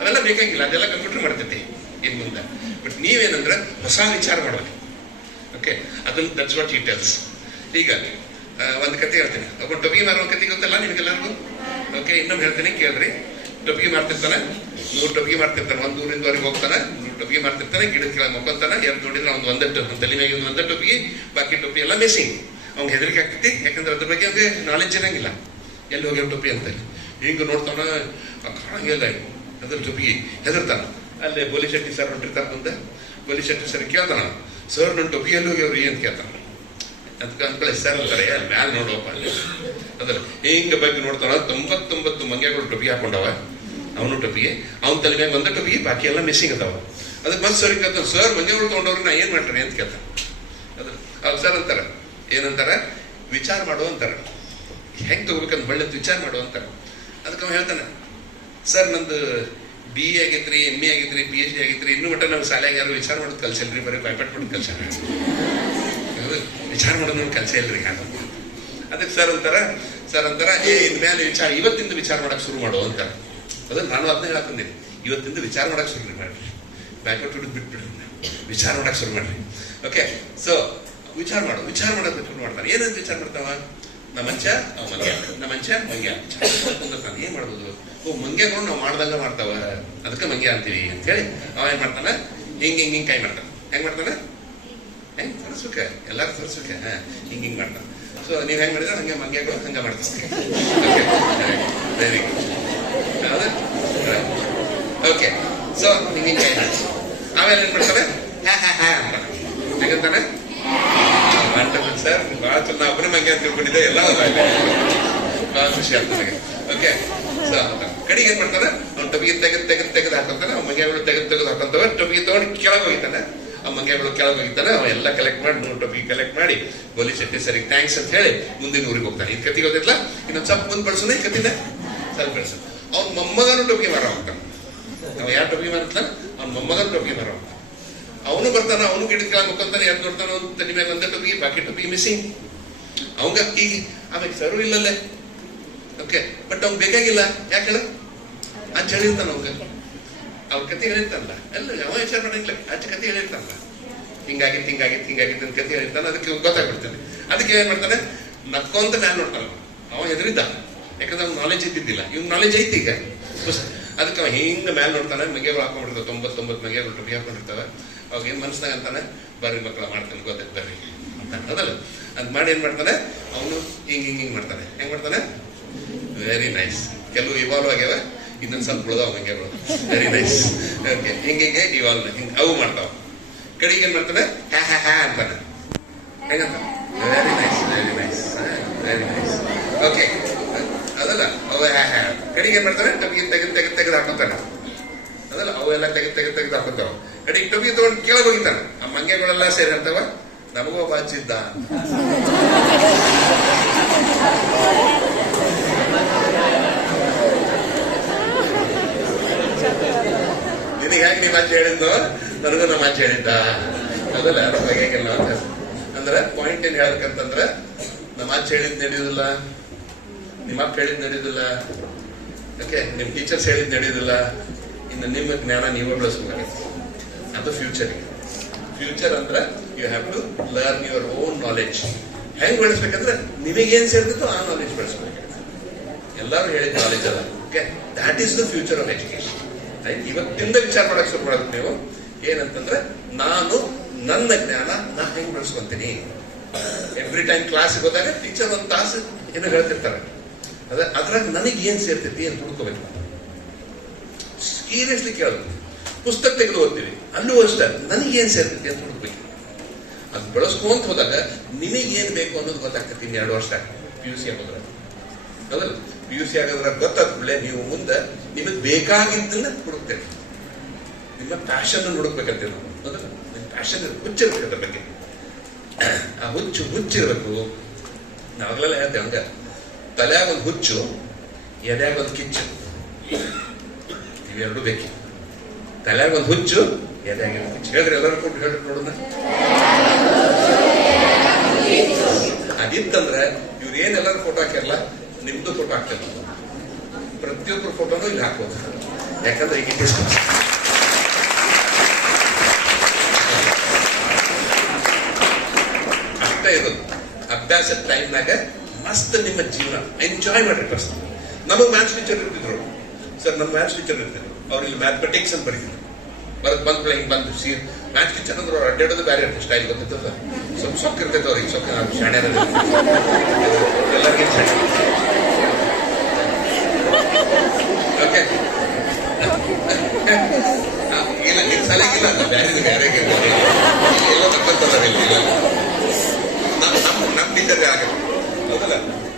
ಅವೆಲ್ಲ ಬೇಕಾಗಿಲ್ಲ. ಅದೆಲ್ಲ ಕಂಪ್ಯೂಟರ್ ಮಾಡ್ತೈತಿ ಇನ್ ಮುಂದೆ. ಬಟ್ ನೀವೇನಂದ್ರೆ ಹೊಸ ವಿಚಾರ ಮಾಡೋದು. ಓಕೆ, ಅದನ್ನ ದಟ್ಸ್ ವಾಟ್ ಹಿ ಟೆಲ್ಸ್. ಈಗ ಒಂದು ಕತೆ ಹೇಳ್ತೀನಿ. ಒಬ್ಬ ಟೊಪಿಗೆ ಮಾರುವ ಕತೆ ಗೊತ್ತಲ್ಲ ನಿಮ್ಗೆಲ್ಲರಿಗೂ? ಓಕೆ, ಇನ್ನೊಮ್ಮೆ ಹೇಳ್ತೀನಿ ಕೇಳ್ರಿ. ಟೊಪಿಗೆ ಮಾರ್ತಿರ್ತಾನೆ, 100 ಟೊಪಿಗೆ ಮಾರ್ತಿರ್ತಾನೆ. 1 ಊರಿಂದವರೆಗೆ ಹೋಗ್ತಾನೆ, 100 ಟೊಪಿಗೆ ಮಾರ್ತಿರ್ತಾನೆ. ಗಿಡದ ಕೆಳಗೆ ಮಕ್ಕೊಂತಾನೆ. ಎರಡು ನೋಡಿದ್ರೆ ಅವ್ನು ಒಂದೇ ತಲೆ ಮ್ಯಾಗ ಒಂದೇ ಟೊಪಿಗೆ, ಬಾಕಿ ಟೊಪಿ ಎಲ್ಲ ಮಿಸ್ಸಿಂಗ್. ಅವ್ನಿಗೆ ಹೆದರಿಕೆ ಆಗ್ತೈತಿ, ಯಾಕಂದ್ರೆ ಅದ್ರ ಬಗ್ಗೆ ಅವ್ನಿಗೆ ನಾಲೆಜ್ ಇರಂಗಿಲ್ಲ. ಎಲ್ಲಿ ಹೋಗ್ಯಾವ ಟೊಪಿ ಅಂತ ಹಿಂಗ ನೋಡ್ತಾನ, ಕಾಣಂಗಿಲ್ಲ ಅದ್ರ ಟೊಪಿಗೆ, ಹೆದರ್ತಾನ. ಅಲ್ಲೇ ಬೋಲಿ ಶೆಟ್ಟಿ ಸರ್ ಹೊಂಟಿರ್ತಾರ ಮುಂದೆ. ಬೋಲಿ ಶೆಟ್ಟಿ ಸರ್ ಕೇಳ್ತಾನ, ಸರ್ ನನ್ನ ಟೊಪಿ ಎಲ್ಲಿ ಹೋಗ್ಯಾವ್ರಿ ಅಂತ ಕೇಳ್ತಾನ. ಅದಕ್ಕೆ ಅಂದ್ಕೊಳ್ಳಿ ಸರ್ ಅಂತಾರೆ, ಅಲ್ಲಿ ಮ್ಯಾಲ ನೋಡುವಪ್ಪ ಅಲ್ಲಿ ಅದ್ರ ಹಿಂಗ ಬಗ್ಗೆ ನೋಡ್ತಾನ. 99 ಮಂಗ್ಯಗಳು ಟೊಪಿ ಹಾಕೊಂಡವ, ಅವನು ಟೊಪಿಗೆ, ಅವ್ನ ತಲೆ ಮ್ಯಾಗ ಒಂದೇ ಟೊಪಿಗೆ, ಬಾಕಿ ಎಲ್ಲ ಮಿಸ್ಸಿಂಗ್ ಅದಾವ. ಅದಕ್ಕೆ ಮತ್ತೆ ಸರ್ ಕೇಳ್ತಾನ, ಸರ್ ಮಂಗ್ಯಗಳು ತೊಗೊಂಡವ್ರಿ ನಾ ಏನ್ ಮಾಡ್ರಿ ಅಂತ ಕೇಳ್ತಾನ. ಅದು ಅವ್ರು ಸರ್ ಅಂತಾರ, ಏನಂತಾರ, ವಿಚಾರ ಮಾಡು ಅಂತಾರ. ಹೆಂಗ್ ತಗೋಬೇಕಂತ ಒಳ್ಳೆ ವಿಚಾರ ಮಾಡು ಅಂತಾರ. ಅದಕ್ಕೆ ಅವ್ನು ಹೇಳ್ತಾನೆ, ಸರ್ ನಂದು BA ಆಗೈತ್ರಿ, MA ಆಗೈತ್ರಿ, PhD ಆಗೈತ್ರಿ, ಇನ್ನೂ ಮಟ್ಟ ನಾವು ಶಾಲೆಯಾಗ ಯಾರು ವಿಚಾರ ಮಾಡೋದು ಕಲ್ಸಲ್ರಿ, ಬರೀ ಭಯಪಟ್ಟು ಮಾಡೋದು ಕಲ್ಸ, ವಿಚಾರ ಮಾಡೋದು ನಮ್ಗೆ ಕಲ್ಸ ಇಲ್ರಿ. ಅದಕ್ಕೆ ಸರ್ ಅಂತಾರ ಇನ್ಮೇಲೆ ವಿಚಾರ, ಇವತ್ತಿಂದ ವಿಚಾರ ಮಾಡಕ್ ಶುರು ಮಾಡು ಅಂತಾರ. ಅದನ್ನ ನಾನು ಅದನ್ನ ಹೇಳಕ್ಕಂದಿನಿ, ಇವತ್ತಿಂದ ವಿಚಾರ ಮಾಡಕ್ ಶುರು ಮಾಡ್ರಿ, ಭಯಪಟ್ಟು ಹಿಡಿದು ಬಿಟ್ಬಿಡ್ರಿ, ವಿಚಾರ ಮಾಡಕ್ ಶುರು ಮಾಡ್ರಿ. ಓಕೆ, ಸೊ ವಿಚಾರ ಮಾಡೋದು ಶುರು ಮಾಡ್ತಾನೆ. ಏನಂತ ವಿಚಾರ ಮಾಡ್ತಾವ? ನಮ್ಮ ಮಂಚ ಮಂಗ್ಯ, ನಮ್ಮ ಮಂಚ ಮಂಗ್ಯ ಕುಂದಿರ್ತಾನೆ. ಏನ್ ಮಾಡ್ಬೋದು? ಓ ಮಂಗ್ಯಗಳು ನಾವು ಮಾಡ್ದಂಗ ಮಾಡ್ತಾವ, ಅದಕ್ಕೆ ಮಂಗ್ಯ ಅಂತೀವಿ ಅಂತ ಹೇಳಿ ಅವ ಏನ್ ಮಾಡ್ತಾನ, ಹಿಂಗ್ ಕೈ ಮಾಡ್ತಾನ. ಹೆಂಗ್ ಮಾಡ್ತಾನ? ಹೆಂಗ್ ತೋರಿಸ್ಬೇಕ, ಎಲ್ಲಾರು ತೋರಿಸ್ಬೇಕ, ಹಿಂಗ್ ಮಾಡ್ತಾನ. ಸೊ ನೀವ್ ಹೆಂಗ್ ಮಾಡಿದ್ರೆ ಹಂಗೆ ಮಂಗ್ಯಗಳು ಹಂಗ ಮಾಡ್ತಾನೆ. Very good. ಓಕೆ, ಸೊ ಹಿಂಗ್ ಕೈ ಮಾಡ್ತಾನೆ. ಆಮೇಲೆ ಏನ್ ಮಾಡ್ತಾನೆ? ಅಂತಾನೆ. ಹೆಂಗಂತಾನೆ? ಸರ್ ಬಹಳ ಚಂದ, ಒಬ್ಬನೇ ಮಂಗ್ಯ ಅಂತ ತಿಳ್ಕೊಂಡಿದ್ದೆ, ಎಲ್ಲ ಬಹಳ ಖುಷಿ ಆಗ್ತದೆ. ಓಕೆ, ಸೊ ಕಡೆಗೆ ಏನ್ ಮಾಡ್ತಾನೆ, ಅವ್ನು ಟೊಪಿಗೆ ತೆಗೆದು ಹಾಕೊಂತಾನೆ. ಅವ್ನ ಮಂಗ್ಯಗಳು ತೆಗೆದು ಹಾಕೊಂತವ. ಟೊಪಿಗೆ ತಗೊಂಡು ಕೆಳಗೆ ಹೋಗಿತಾನೆ. ಆ ಮಂಗ್ಯಗಳು ಕೆಳಗೆ ಹೋಗಿತಾನೆ. ಅವ ಎಲ್ಲ ಕಲೆಕ್ಟ್ ಮಾಡಿ 100 ಟೊಪಿಗೆ ಕಲೆಕ್ಟ್ ಮಾಡಿ ಬೋಲಿ ಶೆಟ್ಟಿ ಸರಿಗೆ ಥ್ಯಾಂಕ್ಸ್ ಅಂತ ಹೇಳಿ ಮುಂದಿನ ಊರಿಗೆ ಹೋಗ್ತಾನೆ. ಇದು ಕತಿ ಗೊತ್ತಿಲ್ಲ, ಇನ್ನೊಂದು ಸ್ವಲ್ಪ ಮುಂದೆ ಬಳಸೋಣ. ಈ ಕತಿನ ಸ್ವಲ್ಪ ಬೆಳೆಸೋದು. ಅವ್ನ ಮೊಮ್ಮಗನು ಟೊಪಿಗೆ ಮಾರ ಹೋಗ್ತಾನೆ. ಅವ ಯಾರು ಟೊಪಿಗೆ ಮಾರುತ್ತಾನ? ಅವ್ನ ಮೊಮ್ಮಗನು ಟೊಪಿಗೆ ಮಾರ ಹೋಗ್ತಾನೆ. ಅವನು ಬರ್ತಾನ, ಅವನು ಗಿಡದ ಕೆಳಗೆ ಮುಖಂತಾನೆ. ಯಾರು ನೋಡ್ತಾನ, ಅವ್ನು ತಲೆ ಮ್ಯಾಗ ಒಂದೇ ಟೊಪಿಗೆ, ಬಾಕಿ ಟೊಪಿಗೆ ಮಿಸ್ಸಿಂಗ್. ಅವಂಗ ಈಗ ಆಮೇಲೆ ಸರು ಇಲ್ಲಲ್ಲೇ. ಓಕೆ, ಬಟ್ ಅವ್ನ್ ಬೇಕಾಗಿಲ್ಲ. ಯಾಕೆ ಹೇಳ? ಅಜ್ಜ ಹೇಳಿರ್ತಾನ ಅವಂಗ, ಅವ್ರ ಕತೆ ಹೇಳಿರ್ತಾನಲ್ಲ, ಎಲ್ಲ ಯಾವ ವಿಚಾರ ಮಾಡಂಗಿಲ್ಲ, ಅಜ್ಜ ಕತೆ ಹೇಳಿರ್ತಾನಲ್ಲ, ಹಿಂಗಾಗಿತ್ತು ಅಂತ ಕತೆ ಹೇಳಿರ್ತಾನೆ. ಅದಕ್ಕೆ ಗೊತ್ತಾಗ್ಬಿಡ್ತಾನೆ. ಅದಕ್ಕೆ ಏನ್ ಮಾಡ್ತಾನೆ, ನಕ್ಕೊಂತ ಮ್ಯಾಲ ನೋಡ್ತಾನ. ಅವ ಹೆದರಿದ್ದ, ಯಾಕಂದ್ರೆ ಅವ್ನ ನಾಲೆಜ್ ಇದ್ದಿದ್ದಿಲ್ಲ. ಇವ್ನ ನಾಲೆಜ್ ಐತಿ ಈಗ. ಅದಕ್ಕೆ ಅವ ಹಿಂಗ ಮ್ಯಾಲ ನೋಡ್ತಾನೆ. ಮಂಗ್ಯಗಳು ಹಾಕೊಂಡಿರ್ತಾವ, 99 ಮಂಗ್ಯಗಳು ಟೊಪಿ ಹಾಕೊಂಡಿರ್ತಾವ. ಅವಾಗ ಏನ್ ಮನಸ್ನಾಗ ಅಂತಾನೆ, ಬರ್ರಿ ಮಕ್ಕಳ ಮಾಡ್ತಾನೆ, ಗೊತ್ತೈತೆ ಬರ್ರಿ ಅಂತಾನೆ. ಅದಲ್ಲ, ಅದ್ ಮಾಡಿ ಏನ್ ಮಾಡ್ತಾನೆ, ಅವನು ಹಿಂಗ್ ಮಾಡ್ತಾನೆ. ಹೆಂಗ್ ಮಾಡ್ತಾನೆ? Very nice. ಕೆಲವು ಇವಾಲ್ವ್ ಆಗ್ಯಾವ, ಇದನ್ನ ಸ್ವಲ್ಪ ಉಳ್ದಾವ ಮಂಗೆಗಳು. Very nice. ಓಕೆ, ಹಿಂಗೆ ಇವಾಲ್ ಹಿಂಗೆ ಅವು ಮಾಡ್ತಾವ. ಕಡೆಗೆ ಏನ್ ಮಾಡ್ತಾನೆ? ಹ್ಯಾ ಹ್ಯಾ ಹ್ಯಾ ಅಂತಾನೆ. ಹೆಂಗಂತ? Very nice, very nice, very nice. Okay, ಅದಲ್ಲ ಅವ ಹ್ಯಾ ಹ್ಯಾ. ಕಡೆಗೆ ಏನ್ ಮಾಡ್ತಾನೆ? ಟೊಬಿಗೆ ತೆಗೆದು ಹಾಕೋತಾನೆ. ಅದಲ್ಲ ಅವೆಲ್ಲ ತೆಗೆದು ಹಾಕೋತಾವ. ಕಡೆಗೆ ಟೊಬಿಗೆ ತಗೊಂಡು ಕೆಳಗೆ ಹೋಗಿತಾನೆ. ಆ ಮಂಗೆಗಳೆಲ್ಲ ಸೇರಿ ಅಂತವ ನಮಗೂ ಬಾಚಿದ್ದ. ನಿನಗೆ ಹೇಗೆ ನಿಮ್ಮ ಆಚೆ ಹೇಳಿದ್ದು, ನನಗೂ ನಮ್ಮ ಆಚೆ ಹೇಳಿದ್ದ. ಅದಲ್ಲ ಹೇಗಿಲ್ಲ ಅಂದ್ರೆ ಪಾಯಿಂಟ್ ಏನ್ ಹೇಳ್ಬೇಕಂತಂದ್ರೆ, ನಮ್ಮ ಆಚೆ ಹೇಳಿದ್ ನಡೆಯುದಿಲ್ಲ, ನಿಮ್ಮ ಅಪ್ಪ ಹೇಳಿದ್ ನಡೆಯುದಿಲ್ಲ, ಓಕೆ, ನಿಮ್ ಟೀಚರ್ಸ್ ಹೇಳಿದ್ ನಡೆಯುದಿಲ್ಲ. ಇನ್ನು ನಿಮ್ಮ ಜ್ಞಾನ ನೀವೇ ಬೆಳೆಸ್ಬೇಕಾಗತ್ತೆ. ಅದು ಫ್ಯೂಚರ್ ಅಂದ್ರೆ you have to learn your own knowledge. ಹೆಂಗ್ ಬೆಳೆಸ್ಬೇಕಂದ್ರೆ ನಿಮಗೇನ್ ಸೇರ್ತೈತೋ ಆ ನಾಲೆಡ್ಜ್ ಬೆಳೆಸ್ಬೇಕಾಗತ್ತೆ. ಎಲ್ಲರೂ ಹೇಳಿದ ನಾಲೆಡ್ಜ್ ಅಲ್ಲ. Okay, that is the future of education. ಇವತ್ತಿಂದ ವಿಚಾರ ಮಾಡಕ್ ಶುರು ಮಾಡೋದು ನೀವು. ಏನಂತಂದ್ರೆ ನಾನು ನನ್ನ ಜ್ಞಾನ ನಾ ಹೆಂಗ್ ಬೆಳೆಸ್ಕೊಂತೀನಿ. ಎವ್ರಿ ಟೈಮ್ ಕ್ಲಾಸ್ಗೆ ಹೋದಾಗ ಟೀಚರ್ ಒಂದು ತಾಸು ಏನೋ ಹೇಳ್ತಿರ್ತಾರೆ, ಅದ್ರಾಗ ನನಗೆ ಏನ್ ಸೇರ್ತೈತಿ ಅಂತ ಹುಡ್ಕೋಬೇಕು. ಸೀರಿಯಸ್ಲಿ ಕೇಳೋದು. ಪುಸ್ತಕ ತೆಗೆದು ಓದ್ತೀವಿ, ಅಲ್ಲೂ ಅಷ್ಟೇ ನನಗೇನ್ ಸೇರ್ತೈತಿ ಅಂತ ಹುಡುಕ್ಬೇಕು. ಅದು ಬೆಳೆಸ್ಕೊಂತ ಹೋದಾಗ ನಿನಗೇನ್ ಬೇಕು ಅನ್ನೋದು ಗೊತ್ತಾಗ್ತೈತಿ. ಇನ್ನು 2 ವರ್ಷ PUC ಆಗೋದ್ರ ಅದಲ್ಲ. PUC ಆಗೋದ್ರ ಗೊತ್ತಾದ್ಮೇಲೆ ನೀವು ಮುಂದೆ ನಿಮಗೆ ಬೇಕಾಗಿದ್ದನ್ನ ಹುಡುಕ್ತೇವೆ. ನಿಮ್ಮ ಪ್ಯಾಷನ್ ಹುಡುಕ್ಬೇಕಂತೇವೆ ನಾವು. ಅದಲ್ಲ, ನಿಮ್ಮ ಪ್ಯಾಷನ್ ಹುಚ್ಚಿರ್ಬೇಕು ಅದ್ರ ಬಗ್ಗೆ. ಆ ಹುಚ್ಚಿರ್ಬೇಕು. ನಾವಾಗಲೆಲ್ಲ ಹೇಳ್ತೇವೆ ಹಂಗ, ತಲೆಯಾಗ ಒಂದು ಹುಚ್ಚು, ಎದ್ಯಾಗ ಒಂದು ಕಿಚ್ಚು, ಇವೆರಡು ಬೇಕಿ. ತಲೆಯಾಗ ಒಂದು ಹುಚ್ಚು, ಎದ್ಯಾಗ ಒಂದು ಕಿಚ್ಚು. ಹೇಳಿದ್ರೆ ಎಲ್ಲರೂ ಕೊಟ್ಟು ಹೇಳ್ರಿ ನೋಡೋಣ. ಅದಿತ್ತಂದ್ರೆ ಇವ್ರು ಏನೆಲ್ಲರೂ ಫೋಟೋ ಹಾಕ್ಯಾರಲ್ಲ, ನಿಮ್ದು ಫೋಟೋ ಹಾಕ್ತಾರೆ. ಪ್ರತಿಯೊಬ್ಬರು ಫೋಟೋನು ಇಲ್ಲಿ ಹಾಕೋದು. ಯಾಕಂದ್ರೆ ಈಗ ಅಷ್ಟೇ ಇರೋದು. ಅಭ್ಯಾಸದ ಟೈಮ್ನಾಗ ಮಸ್ತ್ ನಿಮ್ಮ ಜೀವನ ಎಂಜಾಯ್ ಮಾಡ್ರಿ. ಫಸ್ಟ್ ನಮಗೆ ಮ್ಯಾಥ್ಸ್ ಟೀಚರ್ ಇರ್ತಿದ್ರು ಸರ್, ನಮ್ಮ ಮ್ಯಾಥ್ಸ್ ಟೀಚರ್ ಇರ್ತಿದ್ರು. ಅವ್ರು ಇಲ್ಲಿ ಮ್ಯಾಥಮೆಟಿಕ್ಸ್ ಅಂತ ಬರೀತಿದ್ರು. ಬಂದ್ಬಿಡ ಹಿಂಗ್ ಬಂದು ಮ್ಯಾಥ್ಸ್ ಟೀಚರ್ ಅಂದ್ರೆ ಅವ್ರು ಅಡ್ಡಾಡೋದು ಬೇರೆ ಇರ್ತದೆ. ಸ್ಟೈಲ್ ಗೊತ್ತಿರ್ತದ, ಸ್ವಲ್ಪ ಸೊಕ್ಕ ಇರ್ತೈತೆ ಅವ್ರಿಗೆ. ಸೊಕ್ಕ ಶಾಣೆ ಎಲ್ಲರಿಗೂ ಓಕೆ. ಇಲ್ಲ ನಿನ್ ಸಲಗಿಲ್ಲ, ಬೇರೆ ಎಲ್ಲ ತಕ್ಕಂತದಾರೆ. ನಮ್ ಟೀಚರ್ಗೆ ಆಗಲ್ಲ. ಹೌದಲ್ಲ,